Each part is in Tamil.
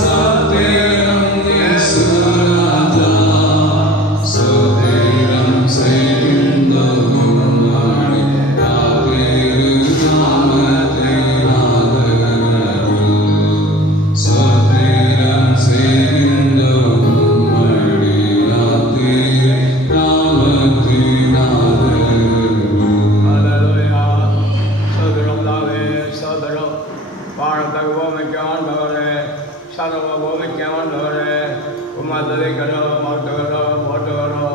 Sate மிக்கவனோரே உமதலிகளோ மாட்டுகளோ போட்டுகளோ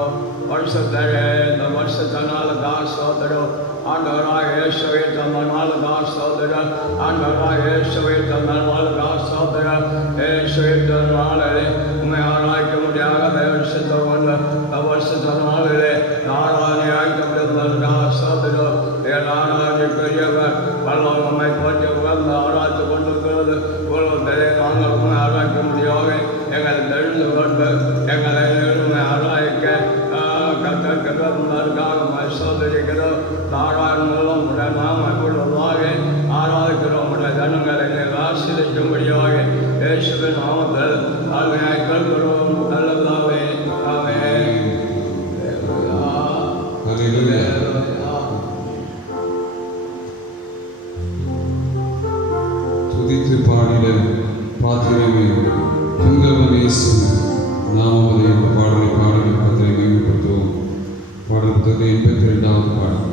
வருஷத்தரே இந்த வருஷத்தினால தாசோதரோ ஆண்டவராக இயேசுவை தந்தனால தாசோதரோ ஆண்டவராக இயேசுவை தந்தனால தாசோதரோ இயேசுவை தந்தனாலே உண்மை ஆராய்க்க முடியாத வருஷத்தவன் வருஷத்தினாலே ஆராய்க்கப்பட்ட தாசோதரோ ஆராய்ச்சிக்குரியவர் வல்லமை போட்டு வந்த ஆராய்ச்சி கொண்டிருக்கிறது உலகத்திலே நாங்கள் உண்மை ஆராய்க்க முடியாது எங்களை தெரிந்து கொண்டு எங்களை ஆராய்க்க கத்தற்காக சோதரிக்கிறோம் தாராளம் மூலம் உடன் நாம் அற்புதமாக ஆராய்க்கிறோம் உடைய ஜனங்களை ஆசிரிக்கும்படியாக இயேசுவின் நாமத்தில் ஆழ்வையாய் கல்கிறோம் நல்லதாவே துதித்து பாடிட பாத்திரமே தங்கவன் இயேசு நாம் இந்த பாடலை பாடலை பாத்திரை மேம்படுத்துவோம். பாடல் 82வது பாடல்.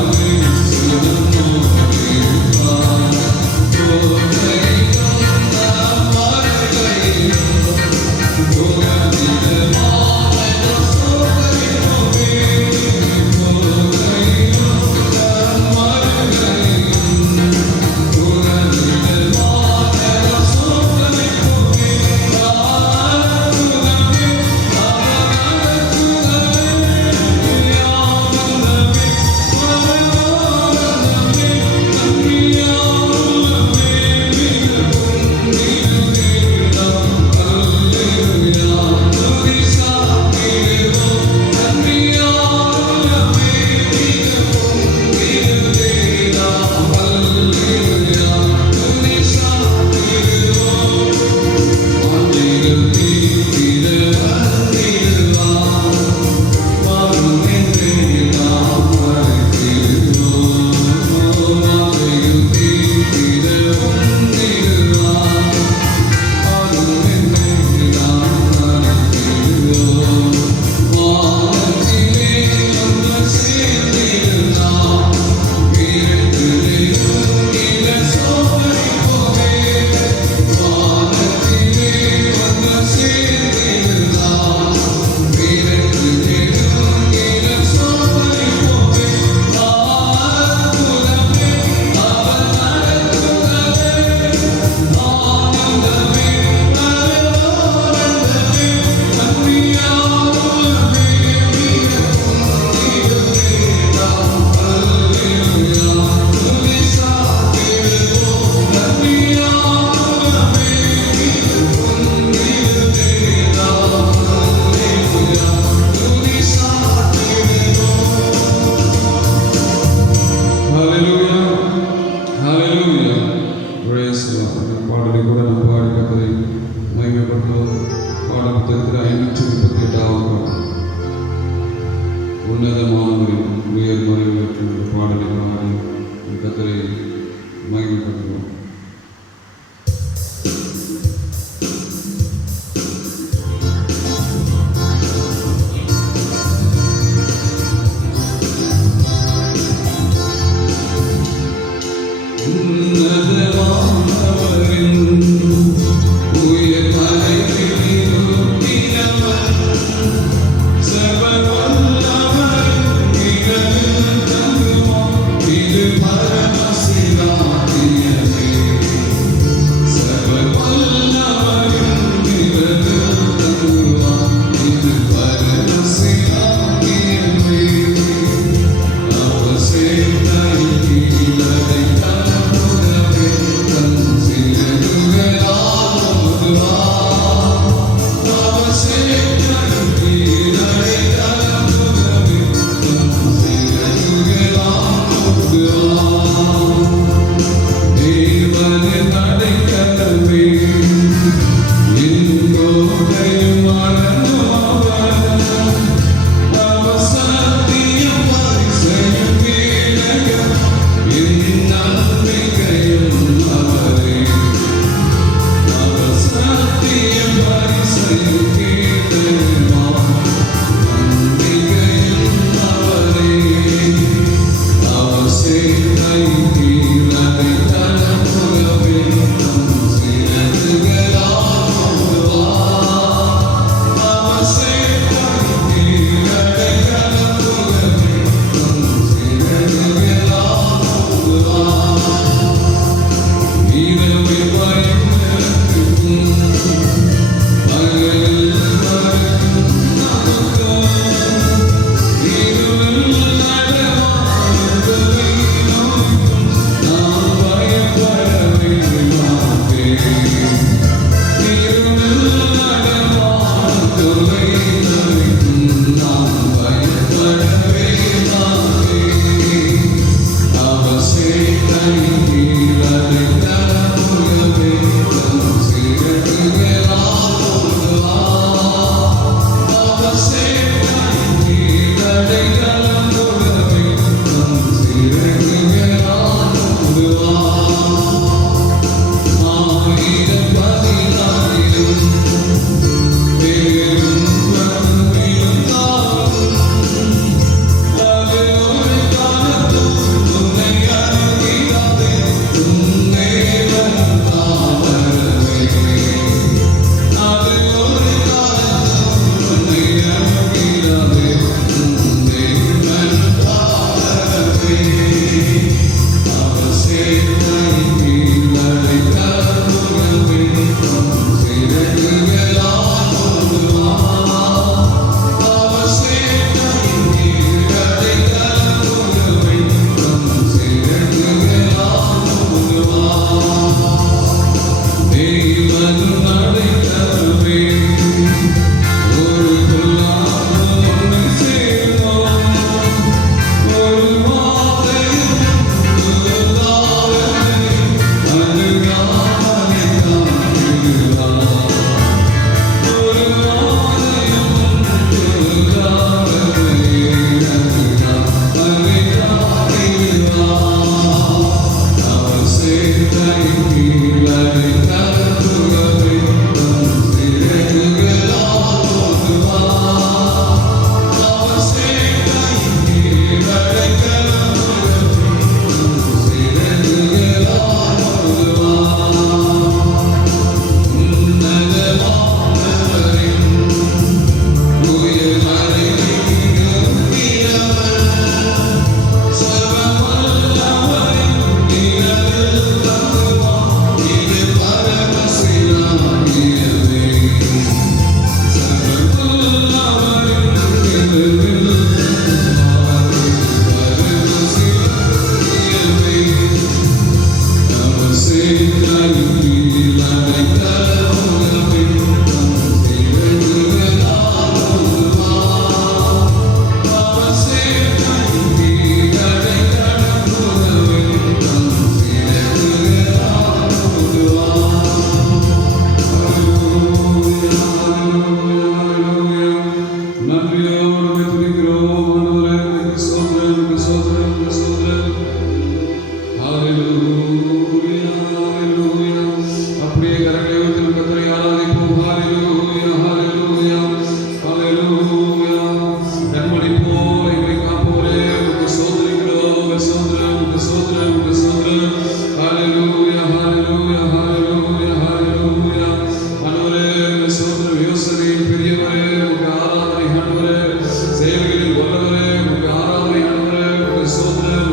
Hallelujah.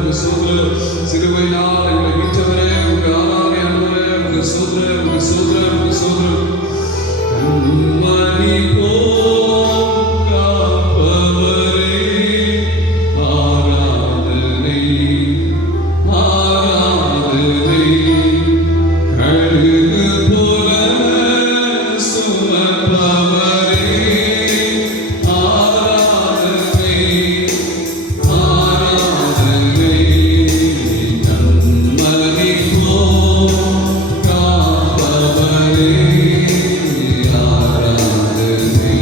உங்க சோதரர் சிறுவையினால் எங்களை மீட்டவரே உங்க ஆராதனை அன்பரே உங்க சோதரர் உங்க சோதரர் உங்க சோதரர் கண்மணி போல் காப்பவரே ஆராதனை ஆராதனை கழுகு போல சுமப்பவரே ஆராதனை ஆராதனை கண்மணி போல் காப்பவரே ஆராதனை ஆராதனை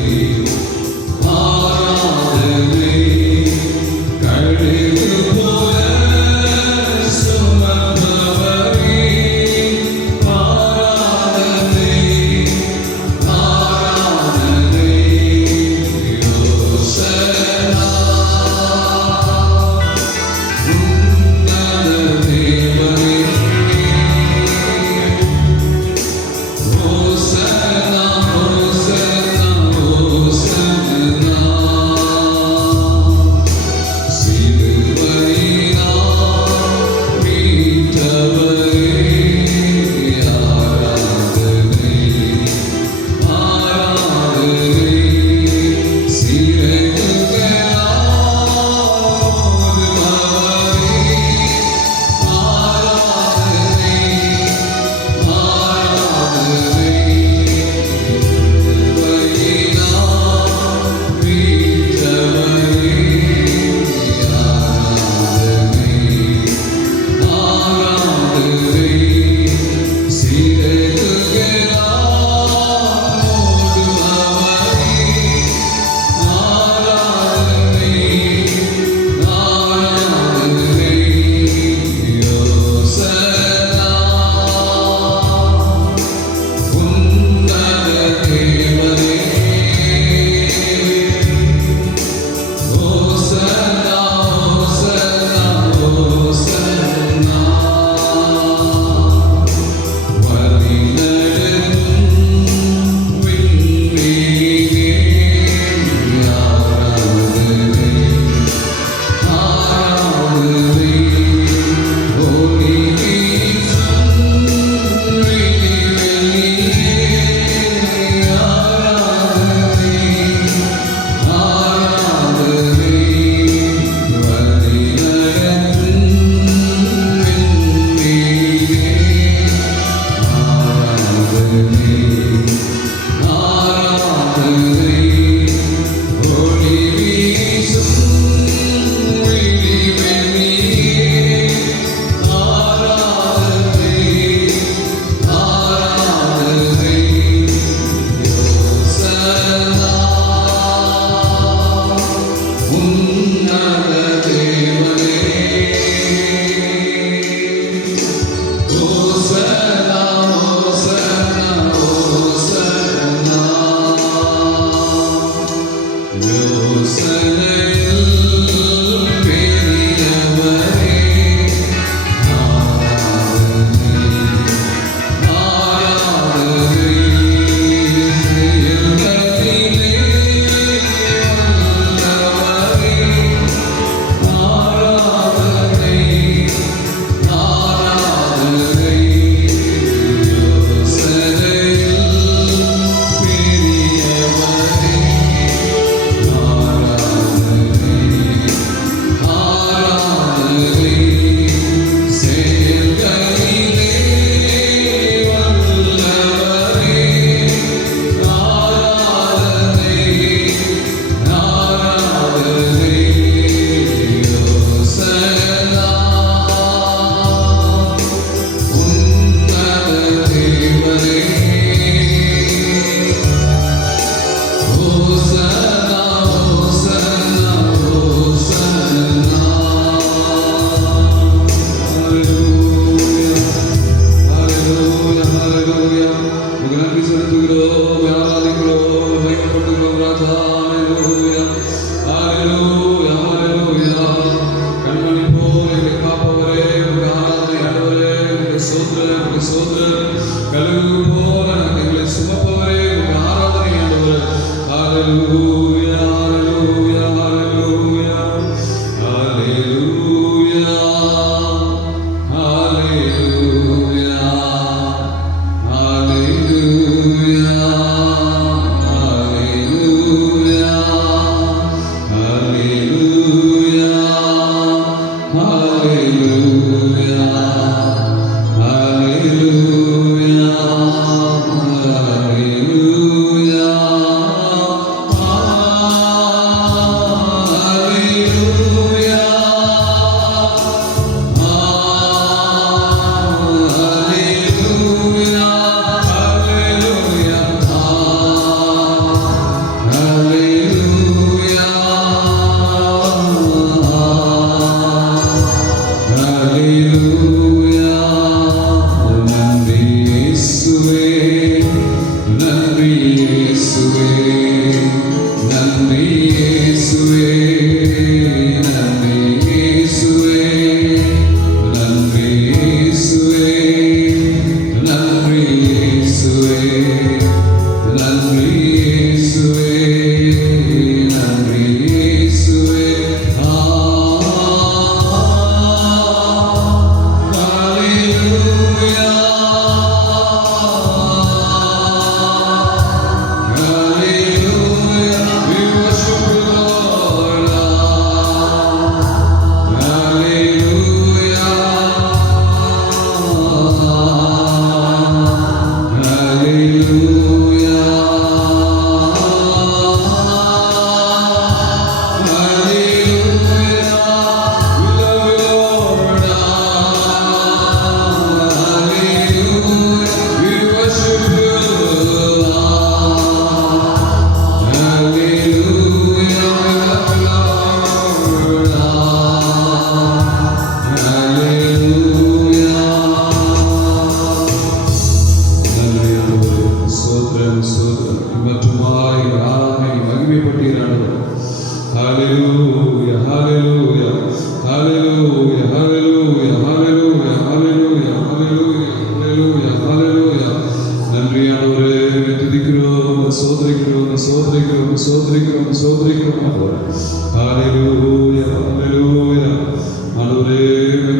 ஆண்டவரே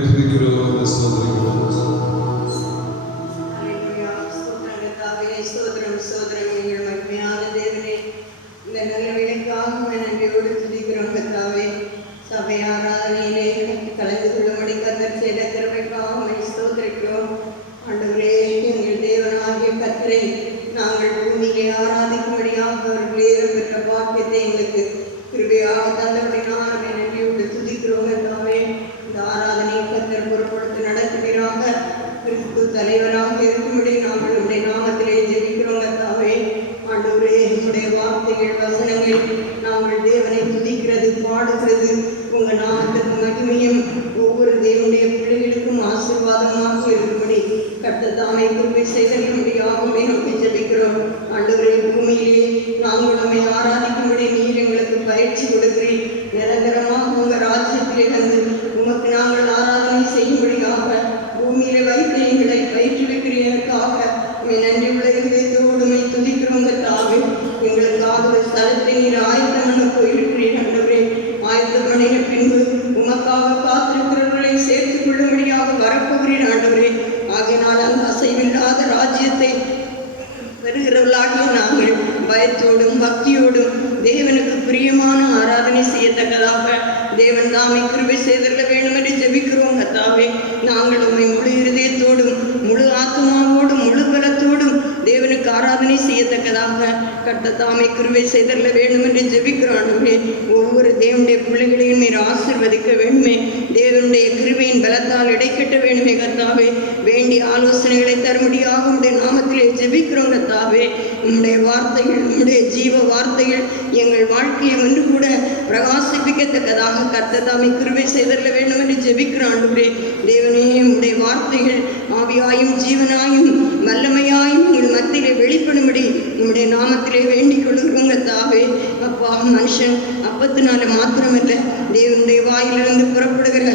துதிக்கிறோம் சோதரிக்கிறோம். ஹல்லேலூயா. ஸ்தோத்திரம் கர்த்தாவே, ஸ்தோத்திரம் ஸ்தோத்திரம் எங்கள் மகிமையான தேவனே. இந்த நல்ல வேளைக்காக நன்றியோடு துதிக்கிறோம் கர்த்தாவே. சபை ஆராதனையிலே கலந்து கொள்ளும்படி கர்த்தர் செய்த கிருபைக்காக ஸ்தோத்திரிக்கிறோம். ஆண்டவரே, எங்கள் தேவனாகிய கர்த்தரை நாங்கள் பூமியிலே ஆராதிக்கும்படியாக அவர்களே பெற்ற பாக்கியத்தை எங்களுக்கு கிருபையாக தந்தபடினால் நன்றியோடு துதிக்கிறோம் கர்த்தாவே. இந்த ஆராதனை கர்த்தர் பொறுப்படுத்தி நடத்துகிறாங்க. கிறிஸ்து தலைவராக இருக்கும்படி நாங்கள் உடைய நாமத்திலே ஜெபிக்கிறோம் கர்த்தாவே. ஆண்டவரே, உடைய வார்த்தைகள் வசனங்கள் நாங்கள் தேவனை துதிக்கிறது பாடுகிறது உங்க நாமத்திற்கு மகிமையும் ஒவ்வொரு தேவனுடைய பிள்ளைகளுக்கும் ஆசீர்வாதமாக இருக்கும்படி கர்த்தர் தாமே கிருபை செய்தபடியாகவே நோக்கி ஜெபிக்கிறோம். ஆண்டவரே, பூமியிலே நாங்கள் நம்மை ஆராதிக்கும்படி நீர் எங்களுக்கு பயிற்சி கொடுக்கிறீர். நிரந்தரமாக உங்க ராஜ்யத்திலே வந்து உமக்கு நாங்கள் ஆராதனை செய்யும்படியாக பூமியில வைத்து எங்களை பயிற்றுவிக்கிறீர்களுக்காக நன்றி உள்ள இதயத்தோடுமை துதிக்கிறோங்க தாவே. எங்களுக்காக ஒரு ஸ்தலத்தை நீர் ஆயத்தம் பண்ண போயிருக்கிறீர். ஆண்டவரே, ஆயத்தம் பண்ணின பின்பு உமக்காக காத்திருக்கிறவர்களை சேர்த்துக் கொள்ளும்படியாக வரப்போகிறீர். ஆண்டவரே, ஆகையினால் அந்த அசைவில்லாத ராஜ்யத்தை பெறுகிறவர்களாகிய நாங்கள் பயத்தோடும் பக்தியோடும் தேவனுக்கு பிரியமான ஆராதனை செய்யத்தக்கதாக தேவன் தாமே கிருபை செய்திருக்க வேண்டும் என்று ஜெபிக்கிறோம் கர்த்தாவே. நாங்கள் உம்மை முழு இருதயத்தோடும் முழு ஆத்மாவோடும் முழு பலத்தோடும் தேவனுக்கு ஆராதனை செய்யத்தக்கதாக கர்த்தர் தாமே கிருபை செய்திருக்க வேண்டும் என்று ஜெபிக்கிறோம். ஒவ்வொரு தேவனுடைய பிள்ளைகளையும் நீர் ஆசீர்வதிக்க வேண்டுமே. தேவனுடைய கிருபையின் பலத்தால் இடைக்கட்ட வேண்டுமே கர்த்தாவே. வேண்டிய ஆலோசனைகளை தரும்படியாக உடைய நாமத்திலே ஜெபிக்கிறோம் கர்த்தாவே. உம்முடைய வார்த்தைகள் உம்முடைய ஜீவ வார்த்தைகள் எங்கள் வாழ்க்கையை ஒன்று கூட பிரகாசிப்பிக்கத்தக்கதாக கர்த்தர் தாமே கிருபை செய்திருக்க வேண்டும் என்று ஜெபிக்கிறோம். ஆண்டவரே, தேவனே, உம்முடைய வார்த்தைகள் ஆவியாயும் ஜீவனாயும் வல்லமையாயும் எங்கள் மத்தியிலே வெளிப்படும்படி உம்முடைய நாமத்திலே வேண்டிக் கொள்கிறோம் கர்த்தாவே. அப்பா, மனுஷன் அப்பத்தினால மாத்திரமல்ல தேவனுடைய வாயிலிருந்து புறப்படுகிற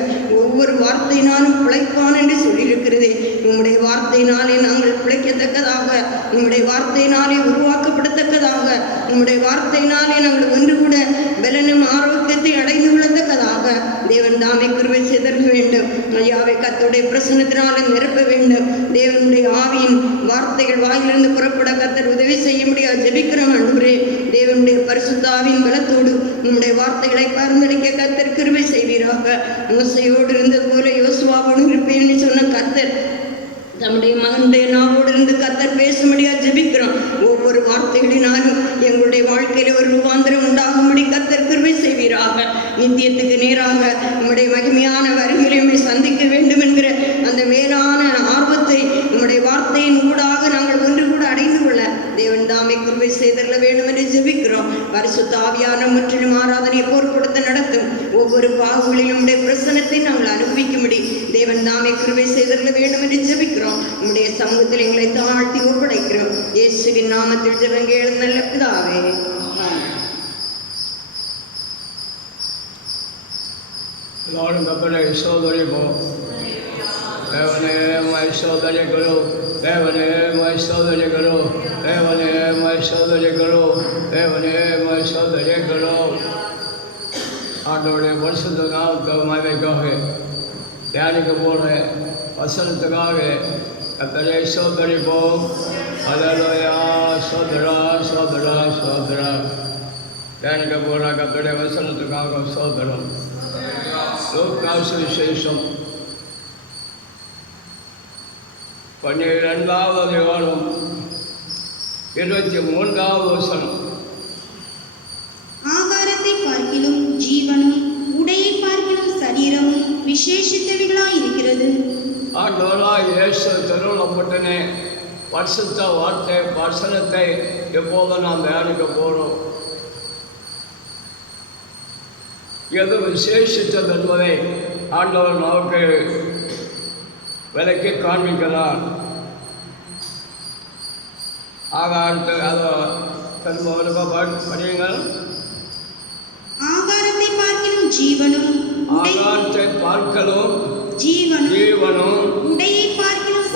ஒவ்வொரு வார்த்தையினாலும் பிழைப்பான் என்று சொல்லியிருக்கிறதே. உம்முடைய வார்த்தையினாலே நாங்கள் பிழைக்கத்தக்கதாக, உம்முடைய வார்த்தையினாலே உருவாக்கப்படத்தக்கதாக, உம்முடைய வார்த்தையினாலே நாங்கள் ஒன்று கூட பலனும் ஆரோக்கியத்தை அடைந்து கொள்ளத்தக்கதாக தேவன் தாமே கிருபை செய்திருக்க வேண்டும். ஐயாவை கர்த்தருடைய பிரசன்னத்தினாலே நிரப்ப வேண்டும். தேவனுடைய ஆவியின் வார்த்தைகள் வாயிலிருந்து புறப்பட கர்த்தர் உதவி செய்ய முடியாது ஜெபிக்கிறோம். ஆண்டவரே, தேவனுடைய பரிசுத்த ஆவியின் பலத்தோடு உம்முடைய வார்த்தைகளை பரிந்துரைக்க கர்த்தர் கிருபை செய்வீராக. மோசையோடு இருந்தது போல யோசுவாவோடு இருப்பேன்னு சொன்ன கர்த்தர் தம்முடைய மகனுடைய நாவோடு இருந்து கர்த்தர் பேச முடியாது ஜெபிக்கிறோம். ஒவ்வொரு வார்த்தைகளினாலும் எங்களுடைய வாழ்க்கையில ஒரு ரூபாந்திரம் உண்டாகும்படி கர்த்தர் கிருபை செய்வீராக. நித்தியத்துக்கு நேராக உம்முடைய மகிமையான வருகையை சந்திக்க வேண்டும் என்கிற அந்த மேலான ஆர்வத்தை உம்முடைய வார்த்தையின் ஊடாக நாங்கள் ஒன்று கூட அடைந்து கொள்ள தேவன் தாமே கிருபை செய்திருக்க வேண்டும் என்று ஜெபிக்கிறோம். பரிசுத்த ஆவியான முற்றிலும் ஆராதனை பொறுப்படுத்த நடத்தும் ஒவ்வொரு பாகுகளிலும் உம்முடைய பிரசன்னத்தை நாங்கள் அனுபவிக்கும்படி தேவன் தாமே கிருபை செய்திருக்க வேண்டும் என்று ஜெபிக்கிறோம். உம்முடைய சமூகத்தில் எங்களை தாழ்த்தி ஒப்படைக்கிறோம். இயேசுவின் நாமத்தில் ஜெபங்க நல்ல பிதாவே. எல்லாரும் கப்பலை சோதரிப்போ. தேவனே மை சோதரிகளோ, தேவனே மை சோதரிகளோ, தேவனே மை சோதரிகளோ, தேவனே மை சோதரிகளோ. ஆண்டோடைய வருஷத்து நாளுக்கு மகிமைக்காக தியானிக்க போகிற வசனத்துக்காக கர்த்தரை சோதரிப்போம். அல்லேலூயா. சோதரா சோதரா சோதரா. தியானிக்க போகிற கர்த்தருடைய வசனத்துக்காக சோதரம். லூக்கா சுவிசேஷம் 12வது அதிகாரம் 23வது வசனம். ஆகாரத்தை பார்க்கிலும் ஜீவனும் உடையை பார்க்கிலும் சரீரமும் விசேஷித்தவைகளாய் இருக்கிறது. ஆண்டவராய் இயேசு திருவுளப்பட்டனே வருஷத்த வார்த்தை வசனத்தை எப்போதும் நாம் தியானிக்க போகிறோம். எது விசேஷித்தது என்பதை ஆண்டவர் நமக்கு விலக்கி காண்பிக்கிறார். ஆகாரத்தை அதை திரும்ப படியுங்கள். ஆகாரத்தை பார்க்கிலும் ஜீவனும் ஆகாரத்தை பார்க்கலும் ஜீவனும் உடையை பார்க்கிலும்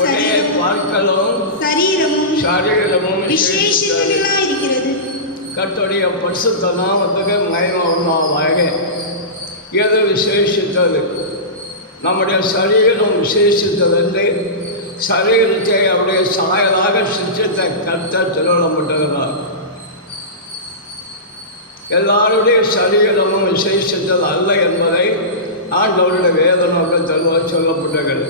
சரீரமும் விசேஷித்தவைகளாய் இருக்கிறது. கர்த்தருடைய பரிசுத்த நாமத்துக்கு மகிமை உண்டாவதாக. எது விசேஷித்தது? நம்முடைய சரீரம் விசேஷித்ததென்று சரீரத்தை அவருடைய சாயலாக சிற்றித்த கர்த்தர் திருவிழப்பட்டுகிறார். எல்லாருடைய சரீரமும் விசேஷித்தது அல்ல என்பதை ஆண்டவருடைய வேத நோக்கத்தில் சொல்லப்பட்டது.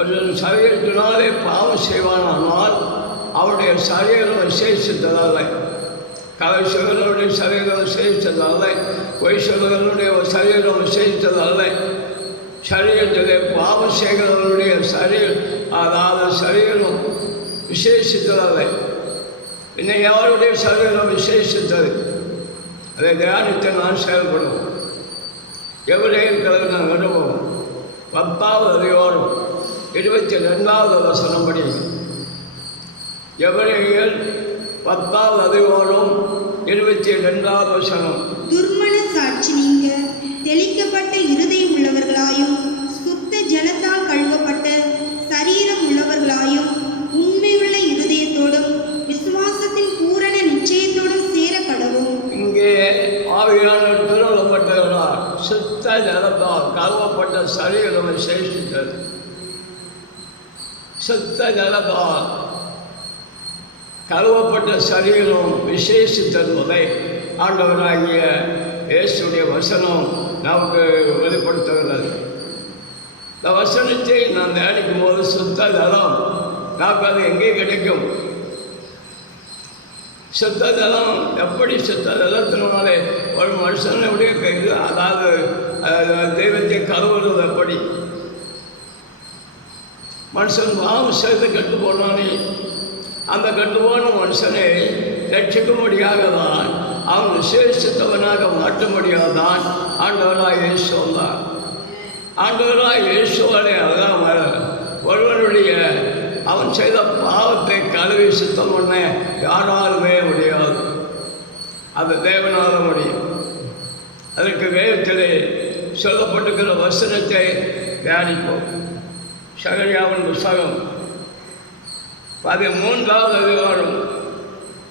ஒரு சரீரத்தினாலே பாவம் செய்வானால் அவருடைய சரீரம் விசேஷித்ததல்ல. கலை சொல்களுடைய சரீரம் விசேஷித்ததல்ல. பொய் சொல்களுடைய சரீரம் விசேஷித்ததல்ல. சரீரத்திலே பாவம் செய்கிறவருடைய அதாவது சரீரம் விசேஷித்ததல்ல. இன்னும் யாருடைய சரீரம் விசேஷித்தது? அதை தியானித்து நான் செயல்படும். எவரையும் கலந்து அனுபவம் 10வது அதிகாரம் 22வது வசனம் படி. எவரையில் 10வது அதிகாரம் 22வது வசனம். துர்மன சாட்சி நீங்க தெளிக்கப்பட்ட இருதயம் உள்ளவர்களாயும் சுத்த ஜலத்தால் கழுவப்பட்ட சரீரம் உள்ளவர்களாயும் உண்மையுள்ள இருதயத்தோடும் விசுவாசத்தின் பூரண நிச்சயத்தோடும் சேர கடவும். இங்கே ஆவியானவர் திருவிழப்பட்டுகிறார். சுத்த ஜலத்தால் கழுவப்பட்ட சரீரம் விசேஷித்தது. சுத்த ஜலத்தால் கழுவப்பட்ட சரீரம் விசேஷித்ததை ஆண்டவராகிய இயேசுடைய வசனம் நமக்கு வெளிப்படுத்துகிறது. இந்த வசனத்தை நான் தியானிக்கும் போது சுத்த ஜலம் நமக்கு அது எங்கே கிடைக்கும்? சுத்த ஜலம் எப்படி? சுத்த ஜலத்தினாலே ஒரு மனுஷனுடைய இது அதாவது தெய்வத்தை கழுவுறது எப்படி? மனுஷன் பாவம் செய்து கெட்டு போனானே, அந்த கெட்டுப்போன மனுஷனை ரட்சிக்கும்படியாக தான் அவன் விசேஷித்தவனாக மாற்றும்படியாதான் ஆண்டவராக இயேசு வந்தார். ஆண்டவராக இயேசுவாலே அதான் ஒருவனுடைய அவன் செய்த பாவத்தை கழுவி சுத்தம் பண்ண யாராலுமே முடியாது. அது தேவனால முடியும். அதற்கு வேதத்திலே சொல்லப்பட்டிருக்கிற வசனத்தை தியானிப்போம். சகரியாவின் புஸ்தகம் 13வது அதிகாரம்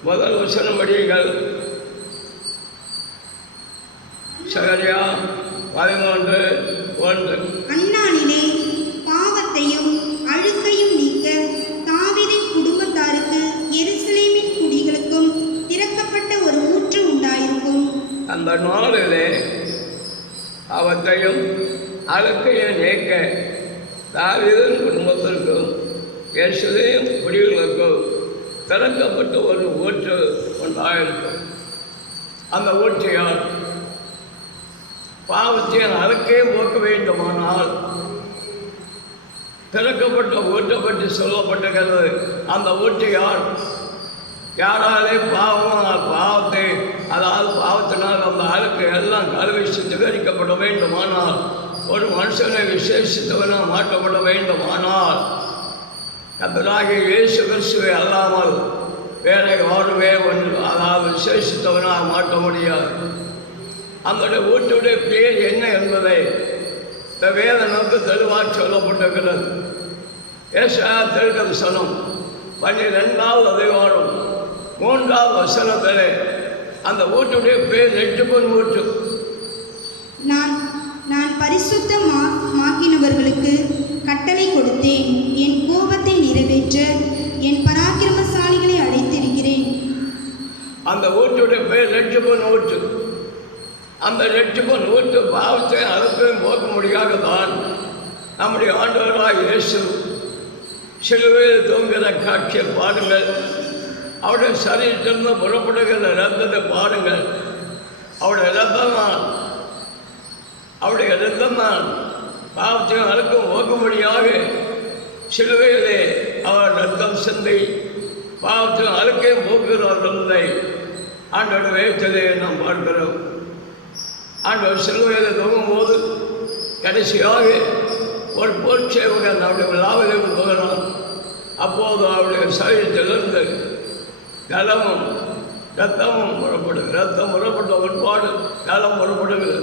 முதல் வசனம் படியுங்கள். சகரியா 13:1. அந்நாளிலே பாவத்தையும் அழுக்கையும் நீக்க தாவீதின் குடும்பத்தாருக்கு எருசலேமின் குடிகளுக்கும் திறக்கப்பட்ட ஒரு ஊற்று உண்டாயிருக்கும். அந்த நாளிலே பாவத்தையும் அழுக்கையும் நீக்க தாவீதின் குடும்பத்திற்கும் எருசலேம் குடிகளுக்கும் திறக்கப்பட்ட ஒரு ஊற்று உண்டாயிருக்கும். அந்த ஊற்றையால் பாவத்தின் அழுக்கையும் போக்க வேண்டுமானால் திறக்கப்பட்ட ஊற்றை பற்றி சொல்லப்பட்டிருக்கிறது. அந்த ஊற்றையால் யாராலே பாவத்தை அதாவது பாவத்தினால் அந்த அழுக்கு எல்லாம் கழுவி சுத்திகரிக்கப்பட வேண்டுமானால், ஒரு மனுஷனை விசேஷித்தவனாக மாற்றப்பட வேண்டுமானால் கர்த்தராகிய இயேசு கிறிஸ்துவை அல்லாமல் வேற யாருமே அதாவது விசேஷித்தவனாக மாற்ற முடியாது. அந்த ஊற்றுடைய பேர் என்ன என்பதை இந்த வேத நோக்கு தெளிவாக சொல்லப்பட்டிருக்கிறது. ஏசாயா தீர்க்கதரிசனம் 12வது அதிகாரம் 3வது வசனத்திலே அந்த ஊற்றுடைய பேர் 8 பொன் ஊற்று. நான் பரிசுத்தமாக்கினவர்களுக்கு கட்டளை கொடுத்தேன். என் கோபத்தை நிறைவேற்ற என் பராக்கிரமசாலிகளை அழைத்திருக்கிறேன். அந்த ஊற்றுடைய பேர் 8 பொன் ஊற்று. அந்த 8 பொன் ஊற்று பாவத்தை அழுக்கையும் போக்க முடியாததான் நம்முடைய ஆண்டவராக இயேசு சிலுவையில் தோங்குகிற காட்சியை பாருங்கள். அவருடைய சரீரத்திலிருந்து புறப்படுகிற ரத்தத்தை பாருங்கள். அவருடைய ரத்தம் தான் பாவத்தையும் அழுக்கும் போக்கும்படியாக சிலுவையிலே அவர் ரத்தம் சிந்தி பாவத்தையும் அழுக்கையும் போக்குகிறார் என்பதை ஆண்டவர் வேதத்திலே நாம் பார்க்கிறோம். ஆண்டவர் சிலுவையில் தொங்கும்போது கடைசியாக ஒரு போர்ச்சேவகன் அவருடைய விழாவிலிருந்து போகிறான். அப்போது அவருடைய சரீரத்திலிருந்து ஜலமும் ரத்தமும் புறப்படுகிறது. ரத்தம் புறப்பட்ட ஒன்பாடு ஜலம் புறப்படுகிறது.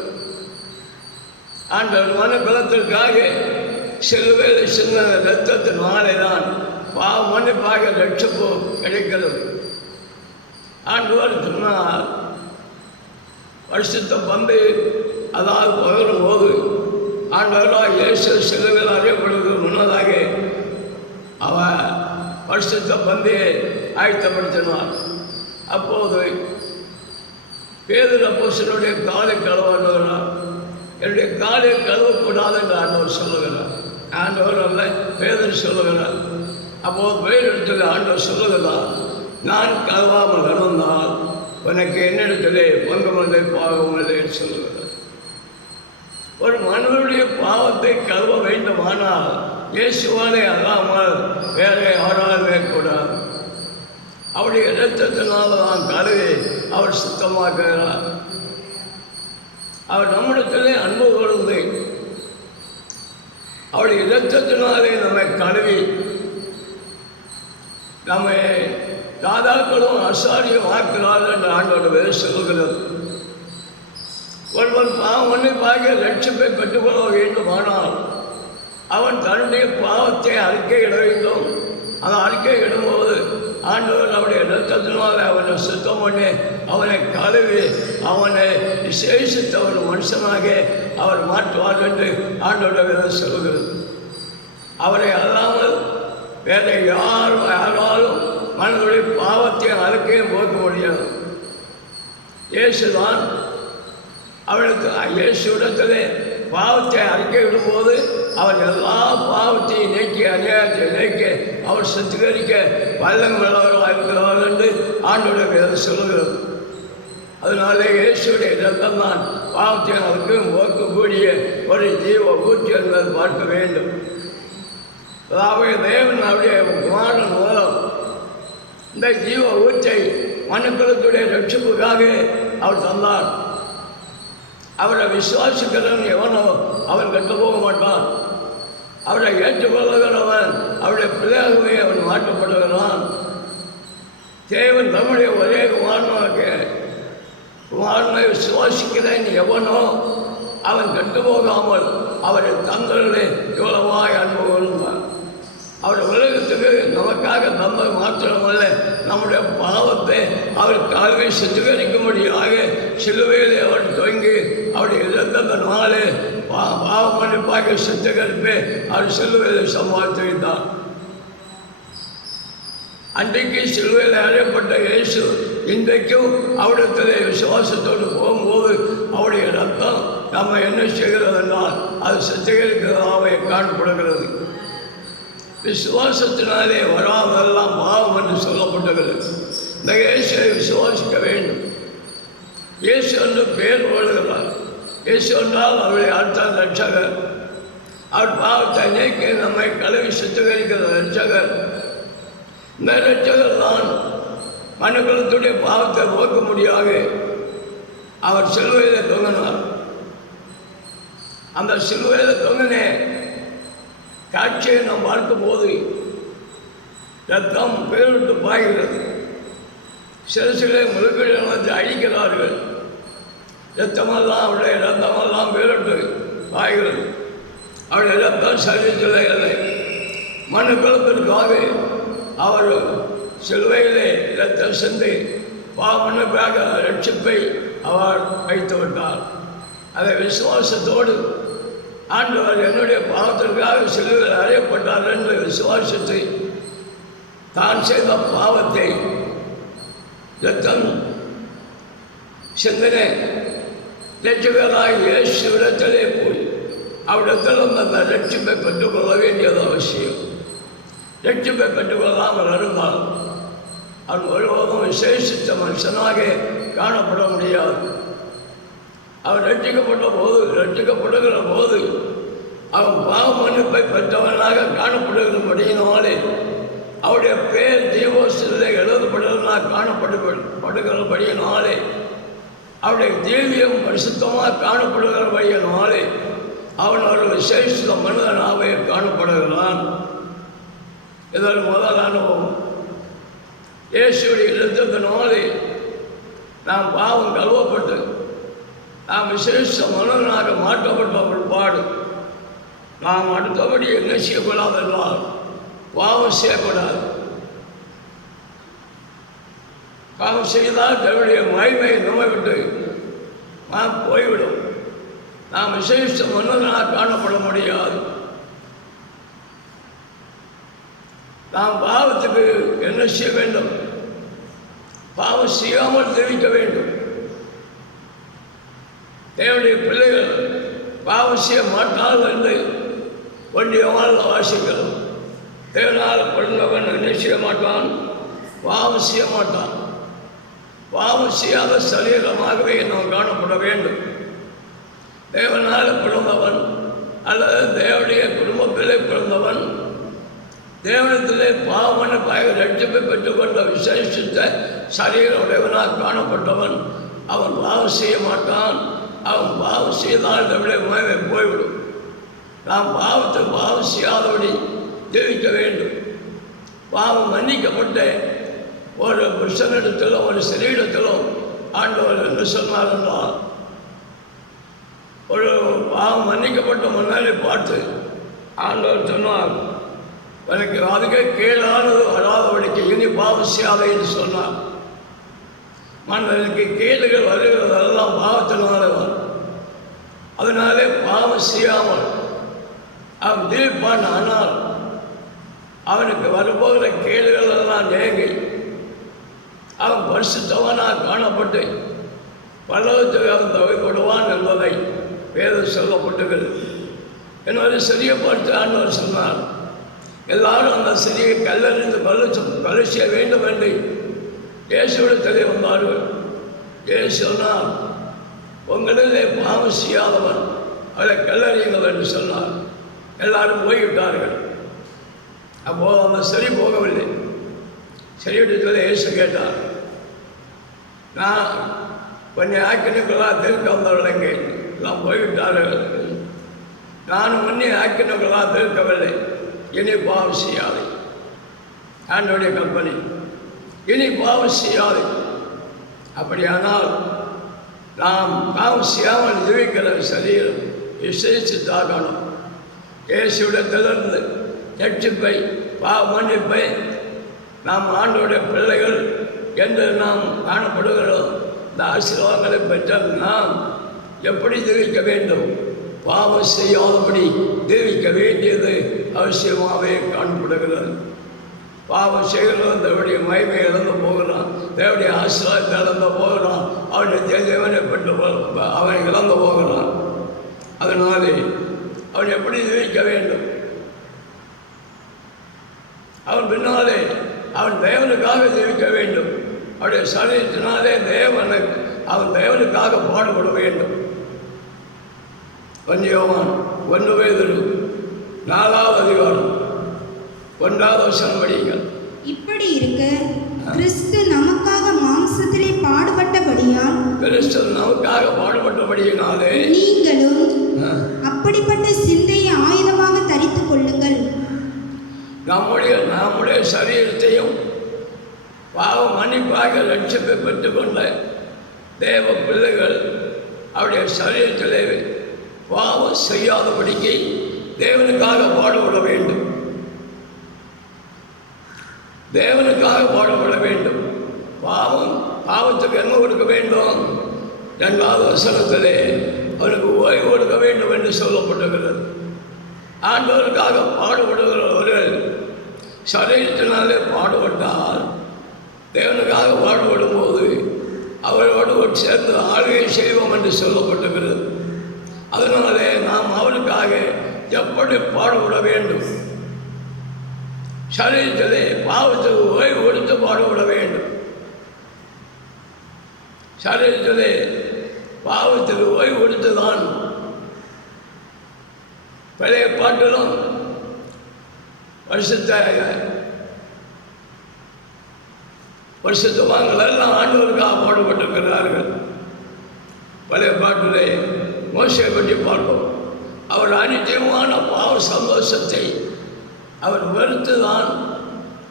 ஆண்டவர் மனுக்குலத்திற்காக சிலுவையில் சின்ன ரத்தத்தின் மாலை தான் மன்னிப்பாக ரட்சிப்பு கிடைக்கிறது. ஆண்டவர் சொன்னார், பரிசுத்த பந்து அதாவது பகரும் போது ஆண்டவராக இயேசு சிலுவையில் அறியப்படுவதற்கு முன்னதாக அவன் பரிசுத்த பந்தியை ஆயத்தப்படுத்தினார். அப்போது பேதுரு அப்போஸ்தலனுடைய காலை கழுவாடுகிறார். என்னுடைய காலை கழுவக்கூடாது என்று ஆண்டவர் சொல்லுகிறார். ஆண்டவர் அல்ல, பேதுரு சொல்லுகிறார். அப்போது பேரெடுத்தது ஆண்டவர் சொல்லுகிறார், நான் கழுவாமல் நடந்தால் உனக்கு என்னிடத்திலே பங்குமதை பாவமில்லை என்று சொல்லுகிறார். ஒரு மனிதனுடைய பாவத்தை கழுவ வேண்டுமானால் இயேசுவாலே அல்லாமல் வேற யாராலுமே கூடாது. அவருடைய இரத்தத்தினால் தான் கழுவி அவர் சுத்தமாக்குகிறார். அவர் நம்மிடத்திலே அன்பு கொண்டு அவருடைய இரத்தத்தினாலே நம்மை கழுவி நம்மை ராதாக்களும் அசாரியும் ஆக்கிறார்கள் என்று ஆண்டோட வேறு சொல்கிறது. ஒருவன் பாவம் மன்னிப்பாக ரட்சிப்பை பெற்றுக்கொள்ள வேண்டுமானால் அவன் தன்னுடைய பாவத்தை அறிக்கையிட வேண்டும். அந்த அறிக்கையிடும்போது ஆண்டவர் அவருடைய இரத்தத்தினால் அவனை சுத்தம் பண்ணி அவனை கழுவி அவனை விசேஷித்த ஒரு மனுஷனாக அவர் மாற்றுவார் என்று ஆண்டோட வேதம் சொல்கிறது. அவரை அல்லாமல் வேற யாராலும் மனிதனுடைய பாவத்தையும் அறிக்கையும் போக்க முடியாது. இயேசுதான் அவனுக்கு இயேசுடத்திலே பாவத்தை அறிக்கை விடும்போது அவர் எல்லா பாவத்தையும் நீக்கி அநியாயத்தை நீக்கி அவர் சுத்திகரிக்க வல்லமையுள்ளவர்களாக இருக்கிறார்கள் என்று ஆண்டோட வேதம் சொல்லுகிறது. அதனாலே இயேசுடைய இரத்தம் தான் பாவத்தை அவருக்கும் போக்கக்கூடிய ஒரு ஜீவ ஊற்றி என்பதை பார்க்க வேண்டும். அதாவது தேவன் அவருடைய குமாரன் மூலம் இந்த ஜீவ ஊற்றை மனுக்குலத்துடைய ரட்சிப்புக்காக அவர் தந்தார். அவரை விசுவாசிக்கிறவன் எவனோ அவன் கெட்டு போக மாட்டான். அவரை ஏற்றுக்கொள்ளுகிறவன் அவருடைய பிள்ளையாகவே அவன் மாற்றப்படுகிறான். தேவன் நம்முடைய ஒரே குமாரனை விசுவாசிக்கிறேன் எவனோ அவன் கெட்டு போகாமல் அவரை தந்தர்களே இவ்வளவாய் அன்பு கொள்வான். அவர் உலகத்துக்கு நமக்காக தந்த மாத்திரமல்ல, நம்முடைய பாவத்தை அவர் கால்வை சுத்திகரிக்கும்படியாக சிலுவையிலே அவர் துவங்கி அவருடைய இரத்தத்தினாலே பாவ மன்னிப்பாக சுத்திகரிப்பே அவர் சிலுவையிலே சம்பாதித்து வைத்தார். அன்றைக்கு சிலுவையில் அறையப்பட்ட இயேசு இன்றைக்கும் அவரிடத்திலே விசுவாசத்தோடு போகும்போது அவருடைய ரத்தம் நம்ம என்ன செய்கிறது என்றால் அது சுத்திகரிக்கிறதாகவே காணப்படுகிறது. விசுவாசத்தினாலே வராதெல்லாம் பாவம் என்று சொல்லப்பட்டது. இந்த இயேசுவை விசுவாசிக்க வேண்டும். இயேசு என்று பெயர் வருகிறார். இயேசு என்றால் அவருடைய அர்த்தம் ரட்சகர். அவர் பாவத்தை நீக்கி நம்மை கழுவி சுத்திகரிக்கிற ரட்சகர். இந்த ரட்சகர் தான் மனுக்குலத்துடைய பாவத்தை போக்க முடியாது அவர் சிலுவையில் தொங்கினார். அந்த சிலுவையில் தொங்கினே காட்சியை நாம் பார்க்கும்போது ரத்தம் பேரிட்டு பாய்கிறது. சில முழுக்களை அழிக்கிறார்கள். ரத்தமெல்லாம் அவருடைய ரத்தமெல்லாம் பேரிட்டு பாய்கிறது. அவருடைய ரத்தம் சரீரத்தில் இல்லை. மனுக்குலத்திற்காக அவர் சிலுவையிலே ரத்தம் சிந்தி பாவமன்னிப்பாக ரட்சிப்பை அவர் வைத்து விட்டார். அதை விசுவாசத்தோடு ஆண்டவர் என்னுடைய பாவத்திற்காக சிலுவையில் அறையப்பட்டார் என்று விசுவாசித்து தான் செய்த பாவத்தை ரத்தம் சிந்தனை ரட்சிகராக இயேசுவிடத்திலே போய் அவரிடத்தில் அந்த ரட்சிப்பை பெற்றுக்கொள்ள வேண்டியது அவசியம். ரட்சிப்பை பெற்றுக்கொள்ளாமல் இருந்தால் அவன் ஒருவரும் விசேஷித்த மனுஷனாக காணப்பட முடியாது. அவன் ரட்சிக்கப்படுகிற போது அவன் பாவ மன்னிப்பை பெற்றவனாக காணப்படுகிறபடியினாலே அவருடைய பேர் ஜீவோஸ்திலே எழுதப்படுவதனால் காணப்படுகிறபடியினாலே அவருடைய ஜீவியம் பரிசுத்தமாக காணப்படுகிறபடியினாலே அவன் ஒரு விசேஷ மனிதனாகவே காணப்படுகிறான். இதன் முதல் அனுபவம் இயேசுடைய இரத்தத்தினாலே நாம் பாவம் கழுவப்பட்டு நாம் விசேஷ மனிதனாக மாற்றப்பட்ட பிற்பாடு நாம் அடுத்தபடி என்ன செய்யக்கூடாதென்றால் பாவம் செய்யக்கூடாது. பாவம் செய்தால் தன்னுடைய மகிமை நம்மை விட்டு நாம் போய்விடும். நாம் விசேஷ மன்னராக காணப்பட முடியாது. நாம் பாவத்துக்கு என்ன செய்ய வேண்டும்? பாவம் செய்யாமல் தெரிவிக்க வேண்டும். தேவனுடைய பிள்ளைகள் பாவம் செய்ய மாட்டார்கள் என்று ஒன்றியமாக வாசிக்கிறோம். தேவனால் பிறந்தவன் என்ன செய்ய மாட்டான்? பாவம் செய்ய மாட்டான். பாவம் செய்யாத சரீரமாகவே நாம் காணப்பட வேண்டும். தேவனால் பிறந்தவன் அல்லது தேவனுடைய குடும்பத்திலே பிறந்தவன், தேவனத்திலே பாவமன ரட்சிப்பை பெற்றுக்கொண்ட விசேஷித்த சரீர உடையவனாக காணப்பட்டவன். அவன் பாவம் செய்ய மாட்டான். அவன் பாவம் செய்தால் நம்முடைய மகிமை போய்விடும். நாம் பாவம் செய்யாதபடி ஜெயிக்க வேண்டும். பாவம் மன்னிக்கப்பட்ட ஒரு புருஷனிடத்திலும் ஒரு ஸ்திரீயிடத்திலும் ஆண்டவர் என்று சொன்னார் என்றால், ஒரு பாவம் மன்னிக்கப்பட்ட மன்னரை பார்த்து ஆண்டவர் சொன்னார், எனக்கு அதுக்கே கீழானது வராதபடிக்கு இனி பாவம் செய்யாதே என்று சொன்னார். மன்னனுக்கு கேடுகள் வருகிறதெல்லாம் பாவத்தினால வரும். அதனாலே பாவம் செய்யாமல் அவன் ஜெயிப்பான். ஆனால் அவனுக்கு வரப்போகிற கேடுகள் எல்லாம் நீங்கி அவன் பரிசுத்தவனாக காணப்பட்டு பல்லவத்துக்கு அவன் தவைப்படுவான் என்பதை வேதம் சொல்லப்பட்டுகிறது. என்னோட சிறிய பார்த்து ஆண்டவர் சொன்னார், எல்லாரும் அந்த சிறிய கல்லறிந்து பலி செய்ய வேண்டும் என்று இயேசுவிடத்திலே வந்தார்கள். இயேசு சொன்னார், உங்களிலே பாவம் செய்யாதவன் அவரை கல்லறியுங்கள் என்று சொன்னார். எல்லாரும் போய்விட்டார்கள். அப்போது அந்த சரி போகவில்லை. சரியிடத்தில் இயேசு கேட்டார், நான் கொஞ்சம் ஆக்கினுக்கெல்லாம் திருக்க வந்தவர்களைங்க எல்லாம் போய்விட்டார்கள். நானும் முன்னே ஆக்கினுக்கெல்லாம் திருக்கவில்லை. இனி பாவம் செய்யாது. ஆண்டவருடைய கற்பனை, இனி பாவம் செய்யாது. அப்படியானால் நாம் பாவம் செய்யாமல் ஜீவிக்கிற சரீரம் விசேஷித்தாகணும். இயேசுவிடத்திலிருந்து ரட்சிப்பை பாவ மன்னிப்பை நாம் ஆண்டவருடைய பிள்ளைகள் என்று நாம் காணப்படுகிறோம். இந்த ஆசீர்வாதங்களை பெற்ற நாம் எப்படி ஜீவிக்க வேண்டும்? பாவம் செய்யாதபடி ஜீவிக்க வேண்டியது அவசியமாகவே காணப்படுகிறது. பாவம் செய்கிறோம், தேவனுடைய மகிமை இழந்து போகிறான், தேவனுடைய ஆசீர்வாதத்தை இழந்து போகிறான், அவனுடைய தேவனை பெற்று அவன் இழந்து போகிறான். அதனாலே அவன் எப்படி ஜீவிக்க வேண்டும்? அவன் பின்னாலே அவன் தேவனுக்காக ஜீவிக்க வேண்டும். அவருடைய சரீரத்தினாலே அவன் தேவனுக்காக பாடுபட வேண்டும். யோவான் 1 4வது அதிகாரம் 1வது வசனம் படியுங்கள். இப்படி இருக்க கிறிஸ்து நமக்காக மாம்சத்திலே பாடுபட்டபடியால், கிறிஸ்து நமக்காக பாடுபட்டபடியினாலே நீங்களும் அப்படிப்பட்ட சிந்தையை ஆயுதமாக தரித்துக் கொள்ளுங்கள். நம்முடைய சரீரத்தையும் பாவ மன்னிப்பாக ரட்சிப்பை பெற்றுக்கொண்ட தேவ பிள்ளைகள் அவருடைய சரீரத்திலே பாவம் செய்யாதபடிக்கு தேவனுக்காக பாடுபட வேண்டும். தேவனுக்காக பாடுபட வேண்டும். பாவத்துக்கு என்ன கொடுக்க வேண்டும்? 2வது வசனத்திலே அவனுக்கு ஓய்வு கொடுக்க வேண்டும் என்று சொல்லப்பட்டிருக்கிறது. ஆண்டவருக்காக பாடுபடுகிறவர்கள் சரீரத்தினாலே பாடுபட்டால் தேவனுக்காக பாடுபடும் போது அவரோடு சேர்ந்து ஆளுகை செய்வோம் என்று சொல்லப்பட்டிருக்கிறது. அதனாலே நாம் அவருக்காக எப்படி பாடுபட வேண்டும்? சரீரத்திலே பாவத்துக்கு ஓய்வு கொடுத்து பாடுபட வேண்டும். சரீரத்திலே பாவத்துக்கு ஓய்வு கொடுத்து தான் பழைய பாட்டிலும் வருஷத்துவாங்கள் எல்லாம் ஆண்டவருக்காக பாடுபட்டிருக்கிறார்கள். பழைய பாட்டிலே மோசையை பற்றி பார்ப்போம். அவர் அனித்தியமான பாவ சந்தோஷத்தை அவர் வெறுத்து தான்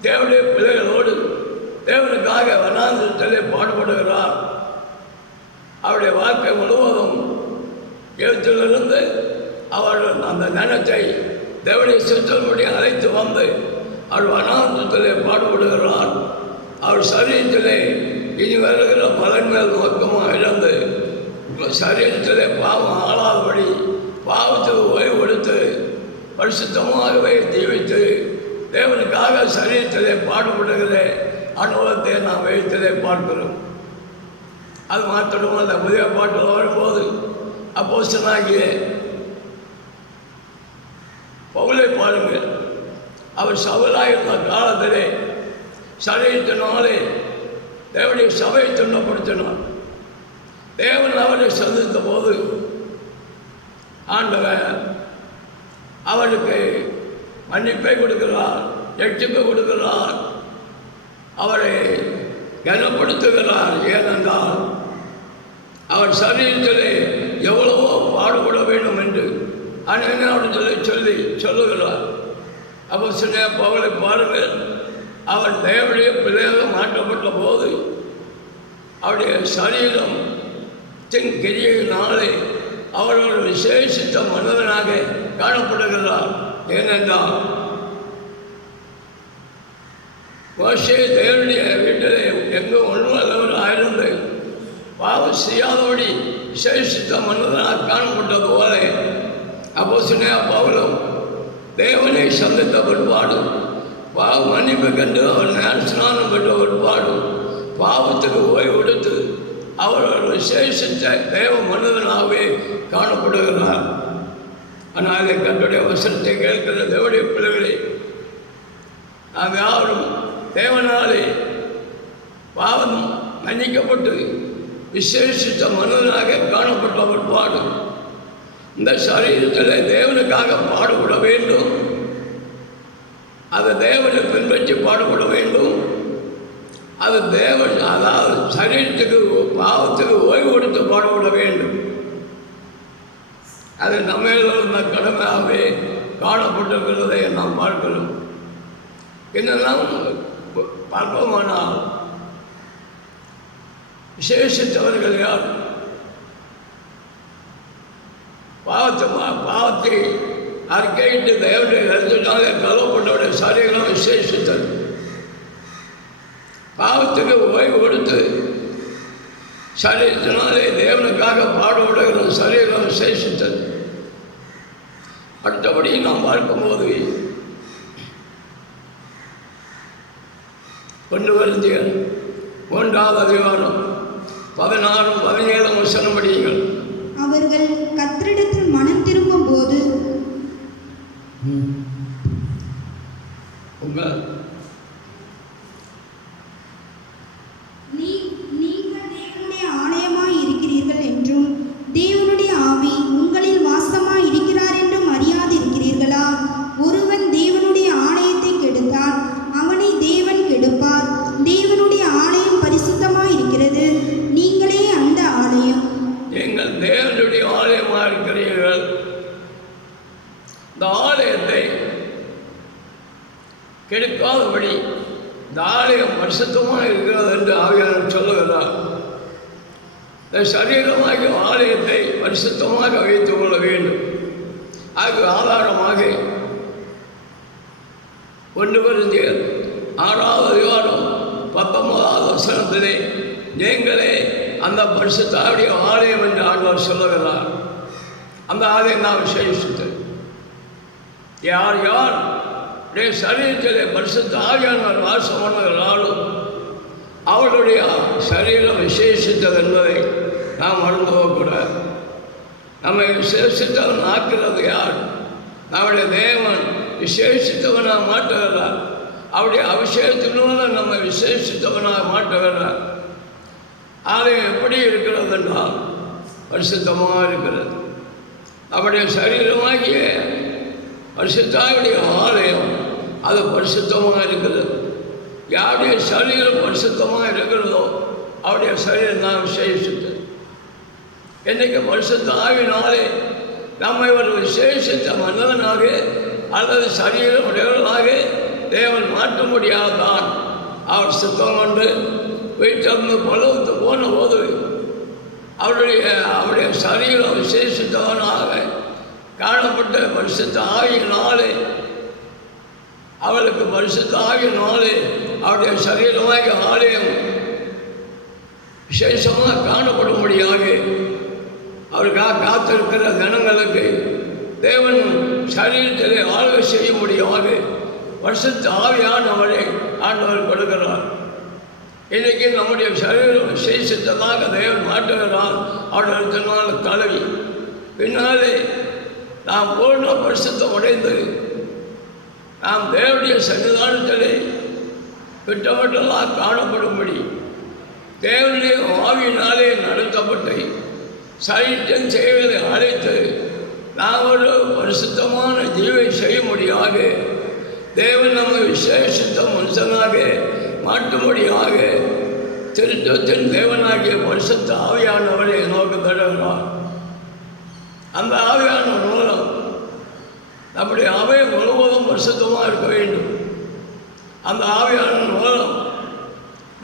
தேவனுடைய பிள்ளைகளோடு தேவனுக்காக வனாந்திரத்திலே பாடுபடுகிறார். அவருடைய வாழ்க்கை முழுவதும் எழுத்திலிருந்து அவர் அந்த ஞானத்தை தேவனுடைய சித்தப்படி அழைத்து வந்து அவர் வனாந்திரத்திலே பாடுபடுகிறார். அவர் சரீரத்திலே இனி வருகிற பலன்கள் நோக்கமாக இழந்து உங்கள் சரீரத்தில் பாவம் ஆளாதபடி பாவத்துக்கு ஓய்வு கொடுத்து பரிசுத்தமாகவே ஜீவித்து தேவனுக்காக சரீரத்திலே பாடுபடுகிற அனுபவத்தை நாம் வைத்ததை பார்க்கிறோம். அது மாத்திரமும் அந்த புதிய பாட்டில் வரும்போது அப்போஸ்தலனாகிய பவுலை பாருங்கள். அவர் சவுலாயிருந்த காலத்திலே சரீரத்தினாலே தேவனுடைய சபையை துன்பப்படுத்தினார். தேவன் அவரை சந்தித்த போது ஆண்டவர் அவருக்கு மன்னிப்பை கொடுக்கிறார், ரட்சிப்பை கொடுக்கிறார், அவரை கனப்படுத்துகிறார். ஏனென்றால் அவர் சரீரத்திலே எவ்வளவோ பாடுபட வேண்டும் என்று அந்நியத்தில் சொல்லுகிறார். அப்போ சொன்ன பவுலை பாருங்கள், அவர் தேவனுடைய பிள்ளையாக மாற்றப்பட்ட போது அவருடைய சரீரம் கிரியினாலே அவர் ஒரு விசேஷித்த மனிதனாக காணப்படுகிறார். ஏனென்றால் மோசே தேவனுடைய வீட்டிலே எங்கும் ஒன்றுமல்லவராக இருந்து பாவம் செய்யாதபடி விசேஷித்த மனிதனாக காணப்பட்டது போல அப்போஸ்தலனாகிய பவுலும் தேவனை சந்தித்த பிற்பாடு பாவ மன்னிப்பு கண்டு அவர் ஞானஸ்நானம் பெற்ற பிற்பாடு பாவத்துக்கு ஓய்வு கொடுத்து அவர் ஒரு விசேஷித்த தேவ மனிதனாகவே காணப்படுகிறார். ஆனால் கர்த்தருடைய வசனத்தை கேட்கிற தேவனுடைய பிள்ளைகளே, நாம் யாரும் தேவனாலே பாவம் மன்னிக்கப்பட்டு விசேஷித்த மனிதனாக காணப்பட்ட பிற்பாடு இந்த சரீரத்தில் தேவனுக்காக பாடுபட வேண்டும். அதை தேவனை பின்பற்றி பாடுபட வேண்டும். அது தேவன், அதாவது சரீரத்துக்கு பாவத்துக்கு ஓய்வு கொடுத்து பாடுபட வேண்டும். அது நம்ம இருந்த கடமையாகவே காணப்பட்டிருக்கிறதை நாம் பார்க்கிறோம். என்னெல்லாம் பார்ப்போமானால் விசேஷித்தவர்கள் யார்? பாவத்தை அறிக்கையிட்டு தேவனுடைய கருத்தினாலே கலவப்பட்டவருடைய சரீரம் விசேஷித்தது. பாவத்துக்கு ஓய்வு கொடுத்து சரீரத்தினாலே தேவனுக்காக பாடுபடுகிற சரீரம் விசேஷித்தது. அடுத்தபடி நாம் பார்க்கும்போது 1 கொரிந்தியர் 3ஆம் அதிகாரம் 16, 17 வசனம் படியுங்கள். அவர்கள் கர்த்தரிடத்தில் மனம் திரும்பும் போது நீங்கள் தேவனுடைய ஆலயமாய் இருக்கிறீர்கள் என்றும் தேவனுடைய ஆவி உங்களில் வாசமாய் இருக்கிறார் என்றும் அறியாதிருக்கிறீர்களா? ஒருவன் தேவனுடைய ஆலயத்தை கெடுத்தால் அவனை தேவன் கெடுப்பார். தேவனுடைய ஆலயம் பரிசுத்தமாய் இருக்கிறது, நீங்களே அந்த ஆலயம். நீங்கள் தேவனுடைய ஆலயமாக இருக்கிறீர்கள். இந்த ஆலயத்தை கெடுக்காதபடி இந்த ஆலயம் பரிசுத்தமாக இருக்கிறது என்று ஆவியானவர் சொல்லுகிறார். இந்த சரீரமாகிய ஆலயத்தை பரிசுத்தமாக வைத்துக் கொள்ள வேண்டும். அதுக்கு ஆதாரமாக 1 கொரிந்தியர் 6ஆம் அதிகாரம் 19ஆம் வசனத்திலே நீங்களே அந்த பரிசுத்தாவுடைய ஆலயம் என்று ஆண்டவர் சொல்லுகிறார். அந்த ஆலயம் தான் விசேஷித்தது. யார் யார் சரீரத்திலே பரிசுத்த ஆவியானவர் வாசம் பண்ணுகிறாலும் அவருடைய சரீரம் விசேஷித்தது என்பதை நாம் மறந்து போகக்கூடாது. நம்மை விசேஷித்தவன் ஆக்கிறது யார்? நம்முடைய தேவன் விசேஷித்தவனாக மாற்றுகிறார். அவருடைய அபிஷேகத்தினால நம்மை விசேஷித்தவனாக மாற்றுகிறார். ஆலயம் எப்படி இருக்கிறது என்றால் பரிசுத்தமாக இருக்கிறது. நம்முடைய சரீரமாகிய பரிசுத்தாவுடைய ஆலயம் அது பரிசுத்தமாக இருக்கிறது. யாருடைய சரீரம் பரிசுத்தமாக இருக்கிறதோ அவருடைய சரீரம் தான் விசேஷித்தது. என்றைக்கு பரிசுத்த ஆவினாலே நம்மை ஒரு விசேஷித்த மனிதனாக அல்லது சரீரம் உடையவர்களாக தேவன் மாற்ற முடியாதான். அவர் சுத்தம் கொண்டு வீட்டிலிருந்து பழுவத்து போன போது அவருடைய சரீரம் விசேஷித்தவனாக காணப்பட்ட பரிசுத்த ஆவியினாலே அவளுக்கு பரிசுத்த ஆவியினாலே அவருடைய சரீரமாக ஆலயம் விசேஷமாக காணப்படும்படியாக அவருக்காக காத்திருக்கிற ஜனங்களுக்கு தேவன் சரீரத்திலே ஆளுகை செய்ய முடியாத பரிசுத்த ஆவியானவரை ஆண்டவர் கொடுக்கிறார். இன்றைக்கி நம்முடைய சரீரம் விசேஷித்ததாக தேவன் மாற்றுகிறார். அவருடைய கலவி பின்னாலே நாம் பூர்ண பரிசுத்தம் அடைந்து நாம் தேவனுடைய சன்னிதானத்திலே திட்டமிட்டெல்லாம் காணப்படும்படி தேவனுடைய ஆவியினாலே நடத்தப்பட்டு சரீரத்தின் செய்வதை அழைத்து நாம் ஒரு பரிசுத்தமான ஜீவை செய்யும்படியாக தேவன் நம்மை விசேஷித்த மனுஷனாக மாற்றும்படியாக திருத்தத்தின் தேவனாகிய பரிசுத்த ஆவியானவரை நோக்கி தருகிறார். அந்த ஆவியானவர் மூலம் நம்முடைய அவை முழுவதும் பரிசுத்தமாக இருக்க வேண்டும். அந்த ஆவியானவர் மூலம்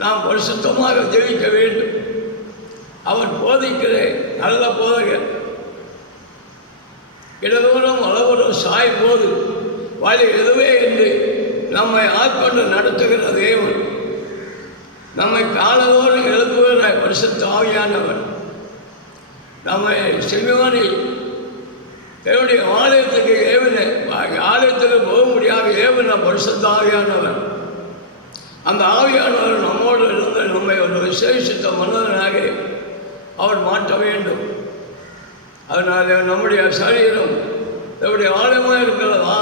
நாம் பரிசுத்தமாக ஜெயிக்க வேண்டும். அவர் போதிக்கிற நல்ல போதகர். இடதூரம் அளவரும் சாயும் போது வழி எதுவே என்று நம்மை ஆட்கொண்டு நடத்துகிற தேவன், நம்மை காலதோறும் எழுப்புகிற பரிசுத்த ஆவியானவர், நம்மை சிறுவனை தேவனுடைய ஆலயத்துக்கு ஏவின, ஆலயத்துக்கு போக முடியாத ஏவின பரிசுத்த ஆவியானவர். அந்த ஆவியானவர் நம்மோடு இருந்து நம்மை ஒரு விசேஷித்த மனிதனாக அவர் மாற்ற வேண்டும். அதனால் நம்முடைய சரீரம் நம்முடைய ஆலயமாக இருக்கிறதா?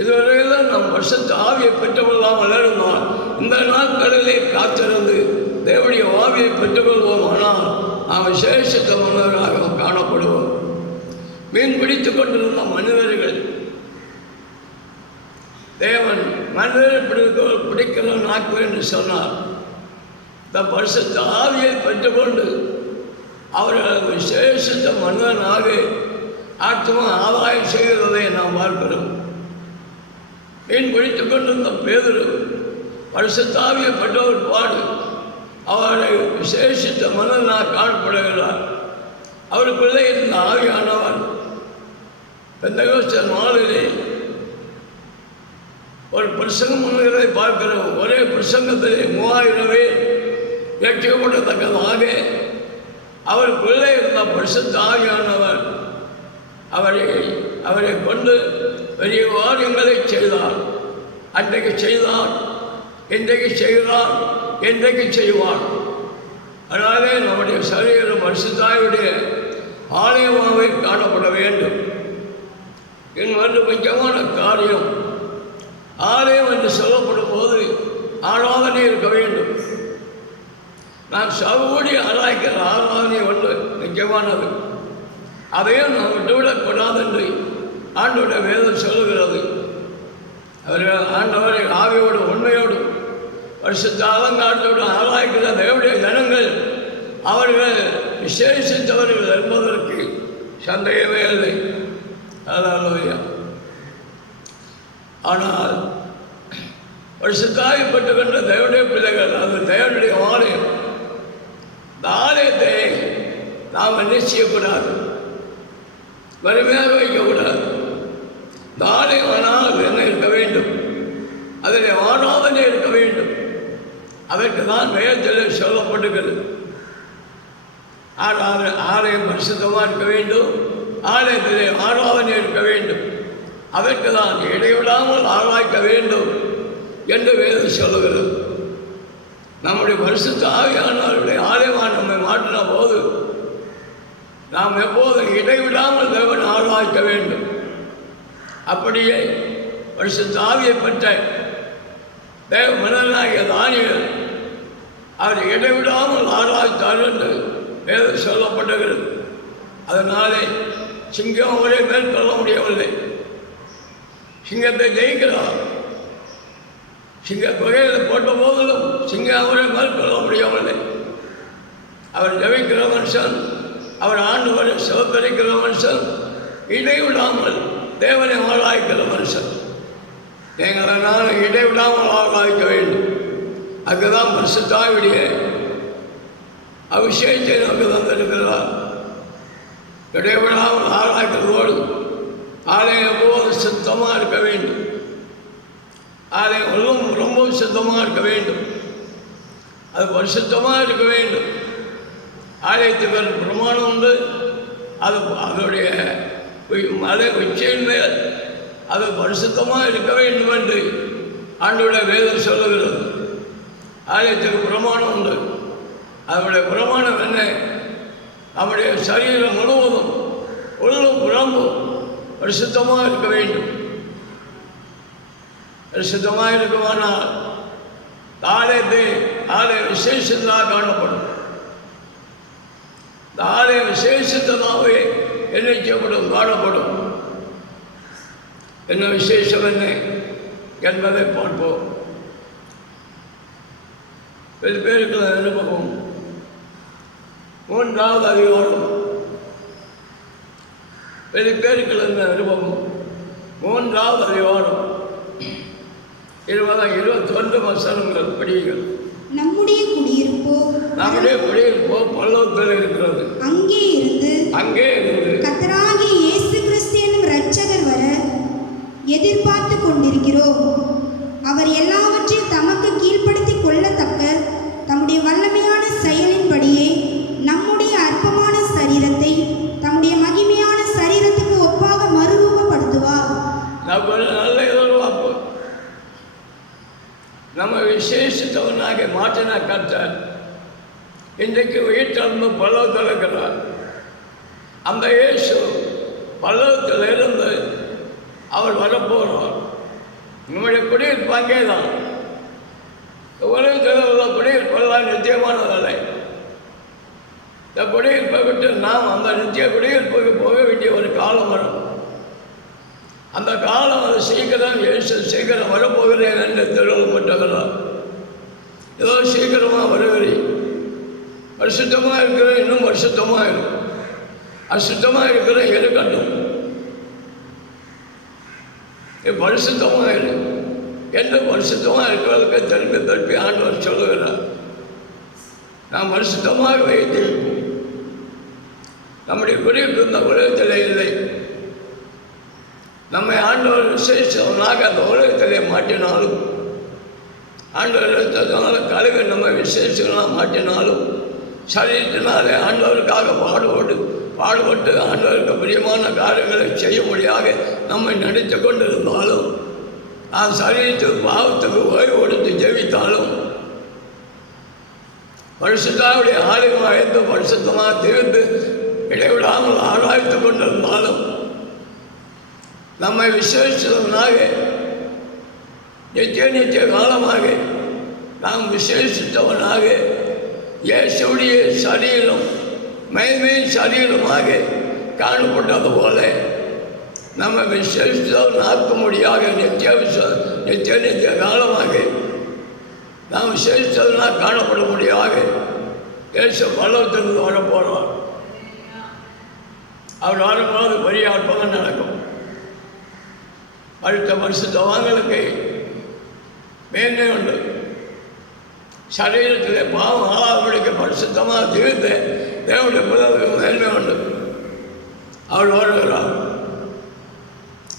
இதுவரையில் நம் பரிசுத்த ஆவியை பெற்றுக்கொள்ளாமல் இருந்தால் இந்த நாட்களிலே காத்திருந்து தேவனுடைய ஆவியை பெற்றுக்கொள்வோம். ஆனால் நாம் விசேஷித்த மனிதராக காணப்படுவோம். மீன் பிடித்து கொண்டிருந்த மனிதர்கள் தேவன் மனிதரை பிடிக்கிற நாக்கு என்று சொன்னார். இந்த பரிசுத்த ஆவியை பெற்றுக்கொண்டு அவர்கள் விசேஷித்த மனிதனாக ஆத்மா ஆதாயம் செய்கிறதை நாம் பார்க்கிறோம். மீன் பிடித்து கொண்டிருந்த பேதுரு பரிசுத்த ஆவியை பெற்றவர் பாடு அவரை விசேஷித்த மனிதனாக காணப்படுகிறார். அவருக்குள்ளே இருந்த ஆவியானவர் பெந்தகோஸ்தே நாளிலே ஒரு பிரசங்கம் பண்ணுகிறதை பார்க்கிறோம். ஒரே பிரசங்கத்திலே 3000 பேர் ரட்சிக்கப்படத்தக்கதாக அவருக்குள்ளே இருந்த பரிசுத்த ஆவியானவர் அவரை கொண்டு பெரிய காரியங்களை செய்தார். அன்றைக்கு செய்தார், இன்றைக்கு செய்கிறார், என்றைக்கு செய்வார். அதனாலே நம்முடைய சரீரம் பரிசுத்தாயுடைய ஆலயமாகவே காணப்பட வேண்டும். இன்னொரு முக்கியமான காரியம், ஆலயம் என்று சொல்லப்படும் போது ஆராதனை இருக்க வேண்டும். நான் சகோடி ஆராய்க்கிற ஆராதனை ஒன்று முக்கியமானது. அதையும் நாம் விட்டுவிடக்கூடாது என்று ஆண்டோட வேதம் சொல்லுகிறது. அவர்கள் ஆண்டவரை ஆவியோடு உண்மையோடு பரிசுத்த அலங்காரத்தோடு ஆராய்க்கிற தேவனுடைய ஜனங்கள் அவர்கள் விசேஷித்தவர்கள் என்பதற்கு சந்தேகமே இல்லை. அல்லேலூயா. ஆனால் பரிசுத்தாயப்பட்டுகின்ற தேவனுடைய பிள்ளைகள், அது தேவனுடைய ஆலயம். இந்த ஆலயத்தை நாம் என்ன செய்யக்கூடாது? வறுமையாக வைக்கக்கூடாது. இந்த ஆலயம் ஆனால் என்ன இருக்க வேண்டும்? அதில் ஆராதனை இருக்க வேண்டும். அதற்கு தான் வேதத்தில் சொல்லப்பட்டுகிறது. ஆலயம் பரிசுத்தமாக இருக்க வேண்டும், ஆலயத்திலே ஆராதனை இருக்க வேண்டும். அதற்கு தான் இடைவிடாமல் ஆராய்க்க வேண்டும் என்று வேதம் சொல்லுகிறது. நம்முடைய பரிசுத்த ஆவியானவருடைய ஆலயமாக நம்மை மாற்றின போது நாம் எப்போதும் இடைவிடாமல் தேவன் ஆராய்க்க வேண்டும். அப்படியே பரிசுத்த ஆவியை பெற்ற தேவ மனிதனாகிய தானியேல் அவர் இடைவிடாமல் ஆராய்த்தார் என்று வேதம் சொல்லப்பட்டுகிறது. அதனாலே சிங்கம் அவரை மேற்கொள்ள முடியவில்லை. சிங்கத்தை ஜெயிக்கிறார். சிங்க குகையில் போட்ட போதிலும் சிங்கம் அவரை மேற்கொள்ள முடியவில்லை. அவர் ஜெயிக்கிற மனுஷன், அவர் ஆண்டவரை சிவத்தரிக்கிற மனுஷன், இடைவிடாமல் தேவனை ஆராய்க்கிற மனுஷன். நீங்கள் நான் இடைவிடாமல் ஆராய்க்க வேண்டும். அதுதான் பரிசுத்தாவிடைய அபிஷேகத்தை நமக்கு தந்திருக்கிறார். இடைவிடாமல் ஆராய்க்கிறதோடு ஆலயம் எப்போது சுத்தமாக இருக்க வேண்டும். ஆலயம் ரொம்ப சுத்தமாக இருக்க வேண்டும். அது பரிசுத்தமாக இருக்க வேண்டும். ஆலயத்துக்கு ஒரு பிரமாணம் உண்டு. அது அதோடைய மலை உச்சியின் மேல் அது பரிசுத்தமாக இருக்க வேண்டும் என்று ஆண்டவருடைய வேதம் சொல்லுகிறது. ஆலயத்துக்கு பிரமாணம் உண்டு. அதனுடைய பிரமாணம் என்ன? நம்முடைய சரீரம் முழுவதும் உள்ளும் புறம்பும் பரிசுத்தமாக இருக்க வேண்டும். பரிசுத்தமாக இருக்குமானால் ஆலய விசேஷத்தாக காணப்படும். இந்த ஆலய விசேஷத்தனாகவே எண்ணிக்கப்படும் காணப்படும். என்ன விசேஷம் என்ன என்பதை பார்ப்போம். பேருக்கு அனுபவம் 3வது அதிகாரம். பேருக்கு அனுபவம் 3வது அதிகாரம் 21 வசனங்கள் படியுங்கள். நம்முடைய குடியிருப்போ பல்லவத்தில் இருக்கிறது. அங்கே இருந்து கர்த்தராகிய இயேசு கிறிஸ்து என்னும் இரட்சகர் வர எதிர்பார்த்து கொண்டிருக்கிறோம். அவர் எல்லாவற்றையும் தமக்கு கீழ்ப்படுத்திக் கொள்ளத்தக்க தம்முடைய வல்லமையான செயலின்படியே நம்முடைய அற்பமான சரீரத்தை தம்முடைய மகிமையான சரீரத்துக்கு ஒப்பாக மறுரூபப்படுத்துவார். நல்ல எதிர்பார்ப்பு. நம்ம விசேஷத்தவனாக மாற்றின கர்த்தர் இன்றைக்கு உயிர்த்தெழுந்து பல்லவத்தில் இருக்கிறார். அந்த இயேசு பல்லவத்தில் இருந்து அவர் வரப்போகிறார். நம்முடைய குடியிருப்பு அங்கே தான். உலகத்தில் உள்ள குடியிருப்பெல்லாம் நிச்சயமானதில்லை. இந்த குடியிருப்பை விட்டு நாம் அந்த நிச்சய குடியிருப்புக்கு போக வேண்டிய ஒரு காலம் வரும். அந்த காலம் அது சீக்கிரம் சீக்கிரம் வரப்போகிறேன் என்று தெளிவுபட்டுகிறார். ஏதோ சீக்கிரமாக வருகிறேன். பரிசுத்தமாக இருக்கிற இன்னும் பரிசுத்தமாக இருக்கும். அசுத்தமாக இருக்கிற இருக்கட்டும். பரிசுத்தமாக இருக்கும் என்று பரிசுத்தமாக இருக்கிறதுக்கு திருப்பி ஆண்டவர் சொல்லுகிறார். நாம் பரிசுத்தமாக வைத்திருப்போம். நம்முடைய குறிப்பு இந்த உலகத்திலே இல்லை. நம்மை ஆண்டவர் விசேஷனாக அந்த உலகத்திலே மாற்றினாலும், ஆண்டவர் கழுவி நம்ம விசேஷங்களாக மாற்றினாலும், சரீரத்தினாலே ஆண்டவருக்காக பாடுபட்டு ஆண்டவருக்கு பிரியமான காரியங்களை செய்யும்படியாக நம்மை நடித்து கொண்டிருந்தாலும், நான் சரீரத்துக்கு பாவத்துக்கு ஓய்வு கொடுத்து ஜெபித்தாலும், பரிசுத்தாவுடைய ஆலயமாக இருந்து பரிசுத்தமாக திரிந்து இடைவிடாமல் ஆராய்த்து கொண்டிருந்தாலும், நம்மை விசேஷனாக நித்திய காலமாக நாம் விசேஷித்தவனாக இயேசுடைய சரீரம் மகிமை சரீரமாக காணப்பட்டது போல நம்ம விசேஷித்தவனாக்கும்படியாக நித்திய காலமாக நாம் விசேஷித்தவனாக காணப்படும்படியாக இயேசு பல்லவத்திலிருந்து வரப்போகிறார். அவர் வரும்போது பெரிய அற்புதம் நடக்கும். அடுத்த பரிசுத்தவான்களுக்கு மேன்மை உண்டு. சரீரத்தில் பாவம் ஆளாதபடிக்கு பரிசுத்தமாக தீர்த்து தேவனுடைய புதலுக்கு மேன்மை உண்டு. அவர் வருகிறார்.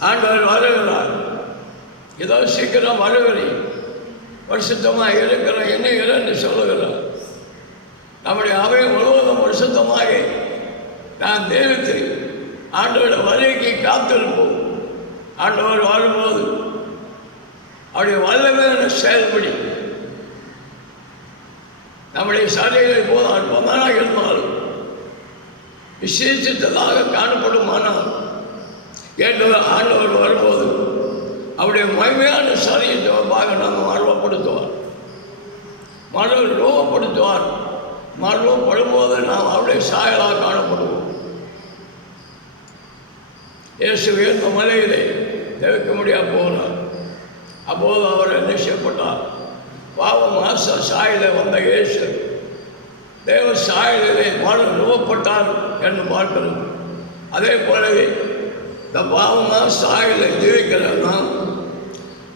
ஆண்டவர் வருகிறார். ஏதோ சீக்கிரம் வருகிறேன், பரிசுத்தமாக இருக்கிற என்ன என்று சொல்லுகிறார். நம்முடைய அவை முழுவதும் பரிசுத்தமாக நான் தேவித்து ஆண்டோட வருகைக்கு காத்திருப்போம். ஆண்டவர் வரும்போது அவருடைய வல்லமையான செயல்படி நம்முடைய சரீரை போது அற்பமாக இருந்தாலும் விசேஷித்ததாக காணப்படுமானால் ஆண்டவர் வரும்போது அவருடைய மகிமையான சரீரமாக நாம் மறுவப்படுத்துவார். ரூபப்படுத்துவார். மறுவப்படும்போது நாம் அவருடைய சாயலாக காணப்படுவோம். இயேசு உயர்ந்த மலையிலே தவிர்க்க முடியாது போனார். அப்போது அவர் என்ன செய்யப்பட்டார்? பாவம் மாச சாயலை வந்த இயேசு தேவ சாயலிலே ரூபப்பட்டார் என்று பார்க்கிறோம். அதே போலவே இந்த பாவமாக சாயலை ஜீவிக்கிறோம்னா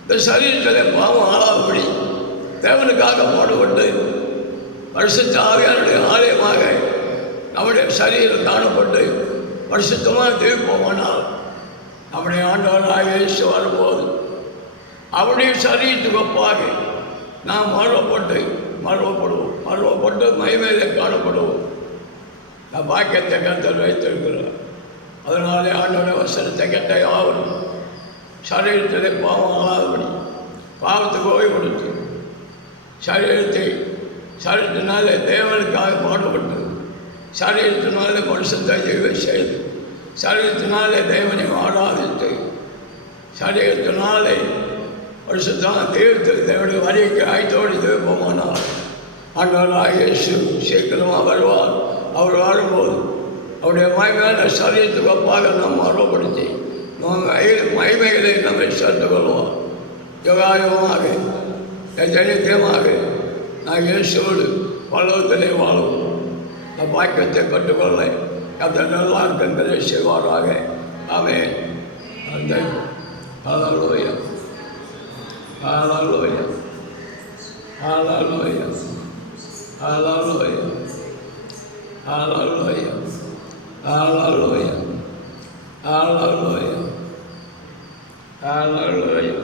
இந்த சரீரத்திலே பாவம் ஆளாதபடி தேவனுக்காக பாடுபட்டு பரிசுத்த ஆவியானுடைய ஆலயமாக நம்முடைய சரீரம் காணப்பட்டு பரிசுத்தமாக ஜீவிப்போமானால் நம்முடைய ஆண்டவராக இயேசு வரும்போது அவருடைய சரீரத்துக்கு ஒப்பாக நாம் மறுவப்பட்டு மகிமையிலே காணப்படுவோம். பாக்கியத்தை கர்த்தர் வைத்திருக்கிறார். அதனாலே ஆண்டவருடைய வசனத்தை கேட்ட யாவரும் சரீரத்திலே பாவம் ஆகாதபடி பாவத்துக்கு ஓய்வு கொடுத்து சரீரத்தினாலே தேவனுக்காக பாடுபட்டு சரீரத்தினாலே மனுஷத்தை செய்து சரீரத்தினாலே தேவனை ஆராதித்து சரீரத்தினாலே வருஷத்தான் தீர்த்து தேவனுடைய வரிக்கு ஆய்த்தோடு திருப்பமானார். ஆண்டவராகிய இயேசு சீக்கிரமாக வருவார். அவர் வாழும்போது அவருடைய மகிமையான சரீரத்துக்கு ஒப்பாக நாம் மறுபடுத்தி மகிமைகளை நம்மை சேர்த்து கொள்வோம். யோகாயோகமாக நித்தியமாக நான் இயேசுவோடு பல்லவத்திலே வாழும் பாக்கியத்தை பெற்றுக்கொள்ள அந்த நல்லா இருக்கிறதை செய்வாராக. ஆமென். ஹல்லேலூயா, ஹல்லேலூயா, ஹல்லேலூயா, ஹல்லேலூயா, ஹல்லேலூயா, ஹல்லேலூயா, ஹல்லேலூயா, ஹல்லேலூயா,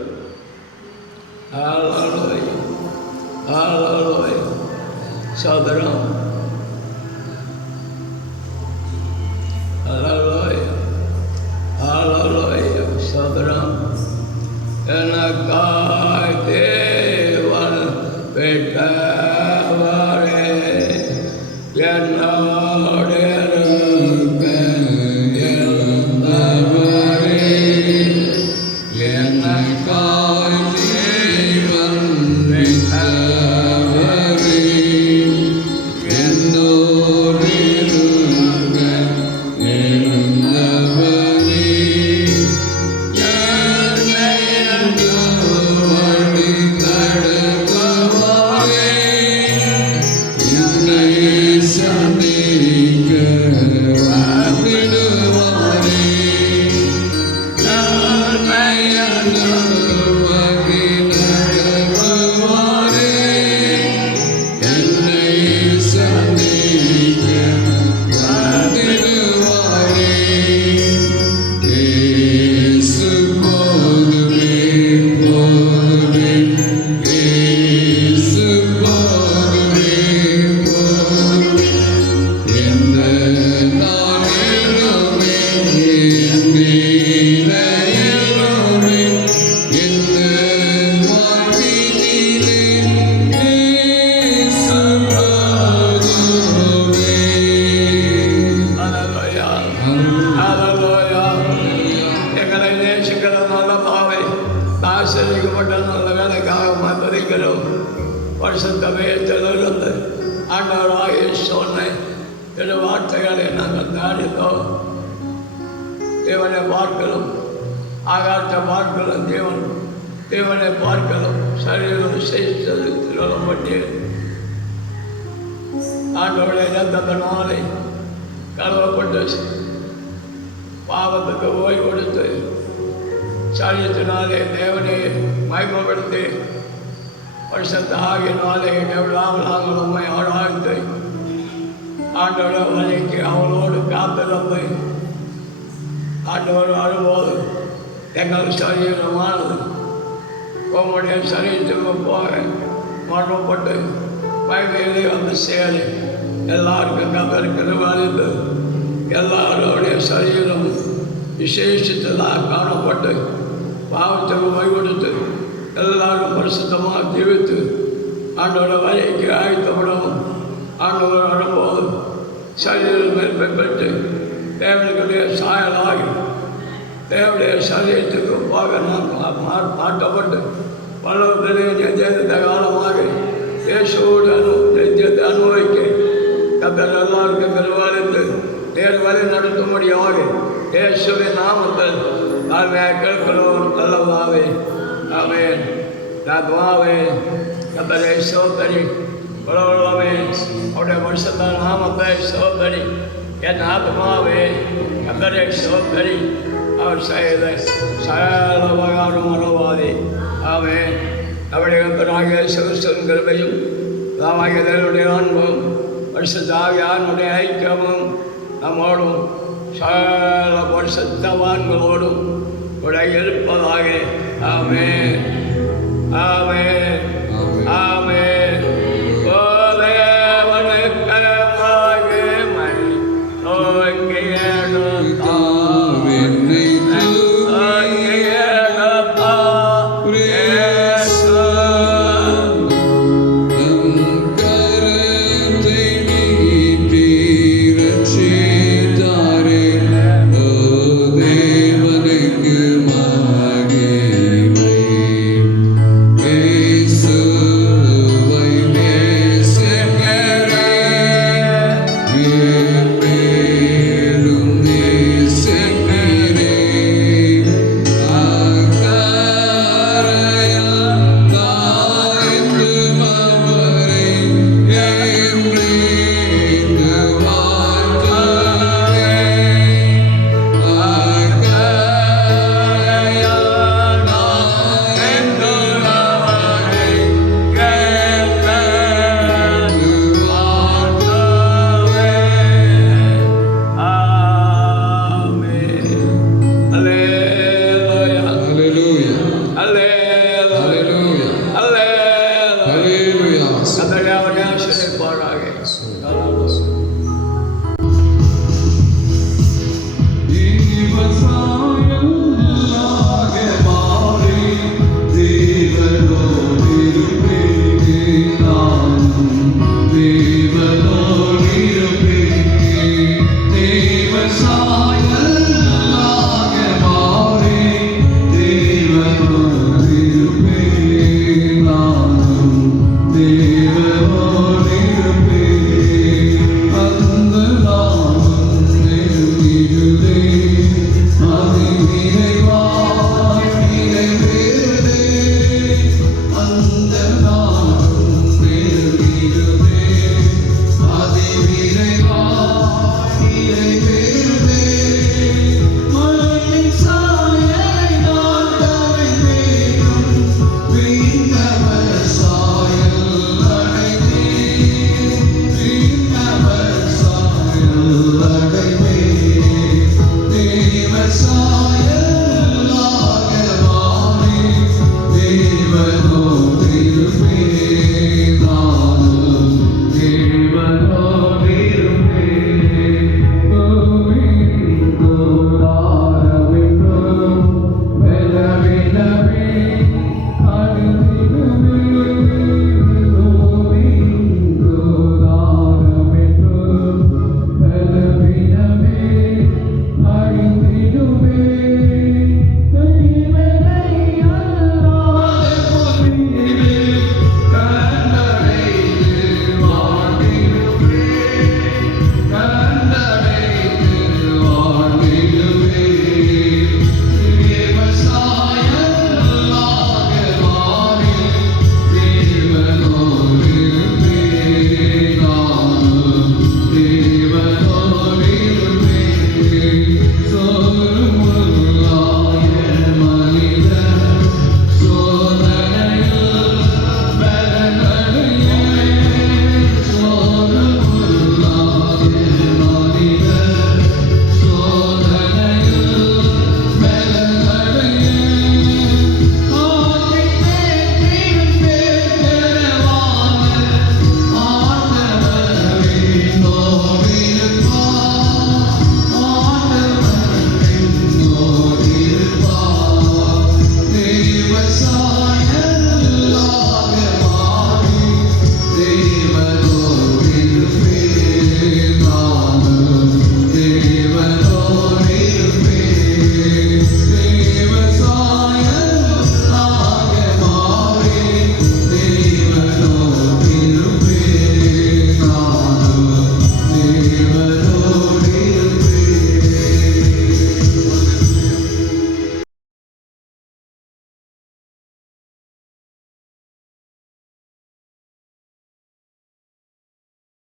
ஹல்லேலூயா, ஹல்லேலூயா. சோதரம் ஹல்லேலூயா, ஹல்லேலூயா. சோதரம் எனக்காய் தேவன் பெற்றவரே என்னோடு இருக்க இருந்தவரே எனக்காய் தேவன் பெற்றவரே என்னோடு இருக்க இருந்தவரே என்னை என்று வழி நடத்துவாரே என்னை சந்திக்க வந்திடுவாரே என்னை என்று வழி நடத்துவாரே என்னை சந்திக்க வந்திடுவாரே இயேசு போதுமே போதுமே இயேசு போதுமே போதுமே எந்த நாளிலுமே என் நிலையிலுமே எந்த வாழ்வினிலே இயேசு போதுமே. ஹல்லேலூயா, ஹல்லேலூயா. எங்களை நேசிக்கிற நல்ல பாவை ஆசிரியப்பட்ட நல்ல வேலைக்காக மதிக்கிறோம். வருஷத்தமே திறந்து ஆண்டவராகிய சொன்ன திரு வார்த்தைகளை நாங்கள் தியானித்தோம். தேவனை பார்க்கிறோம், ஆகாற்ற பார்க்கிறோம், தேவனை பார்க்கிறோம். சரீரம் செய்தது திருவள்ளப்பட்டு ஆண்டவருடைய இரத்தத்தினாலே கழுவப்பட்டு பாவத்துக்கு ஓய்வு கொடுத்து சரீரத்தினாலே தேவனை மகிமைப்படுத்தி வருஷத்து ஆகியனாலே எவ்வளவு நாங்கள் நம்மை ஆராய்ந்து ஆண்டவருடைய வழிக்கு அவளோடு காத்திருந்து ஆண்டவர் வரும்போது எங்கள் சரீரமானது உங்களுடைய சரீரத்துக்கு போக மரணப்பட்டு மகிமையிலே வந்து சேரு. எல்லாருக்கும் கத்தருக்கு வாழ்ந்து எல்லாருடைய சரீரம் விசேஷத்ததாக காணப்பட்டு பாவத்துக்கு ஓய்வெடுத்து எல்லாரும் பரிசுத்தமாக ஜீவித்து ஆண்டோட வழிக்கு ஆயத்தப்படவும் ஆண்டவர் வரும்போது சரீரம் மேற்பை பெற்று தேவனுடைய சாயலாகி தேவனுடைய சரீரத்துக்கு போக நாம் மாற்றப்பட்டு பல்லவத்திலே நெஞ்சத்த காலமாக இயேசுவோடு நெஞ்சத்தை அனுபவிக்க கத்தர் எல்லாருக்கும் கருவாளித்து நேர் வரை நடத்தும்படியாக இயேசுவின் நாமத்தில் நாங்கள் கேட்கிறோம் நல்லவாவே. ஆமென். நாத்மாவே கத்தரை சோதரி உலகமே அவருடைய வருஷத்த நாமத்தை சோதரி. என் ஆத்மாவே கத்தரை சோதரி. அவர் செய்த சகல உபகாரம் மறவாதே. ஆமென். அவருடைய கத்தராகிய சிறுசன் கிருபையும் தாவாகிய தேவனுடைய அன்பும் பரிசுத்தாவியானுடைய ஐக்கியமும் நம்மோடும் சகல பரிசுத்தவான்களோடும் கூட இருப்பதாக. ஆமென், ஆமென்.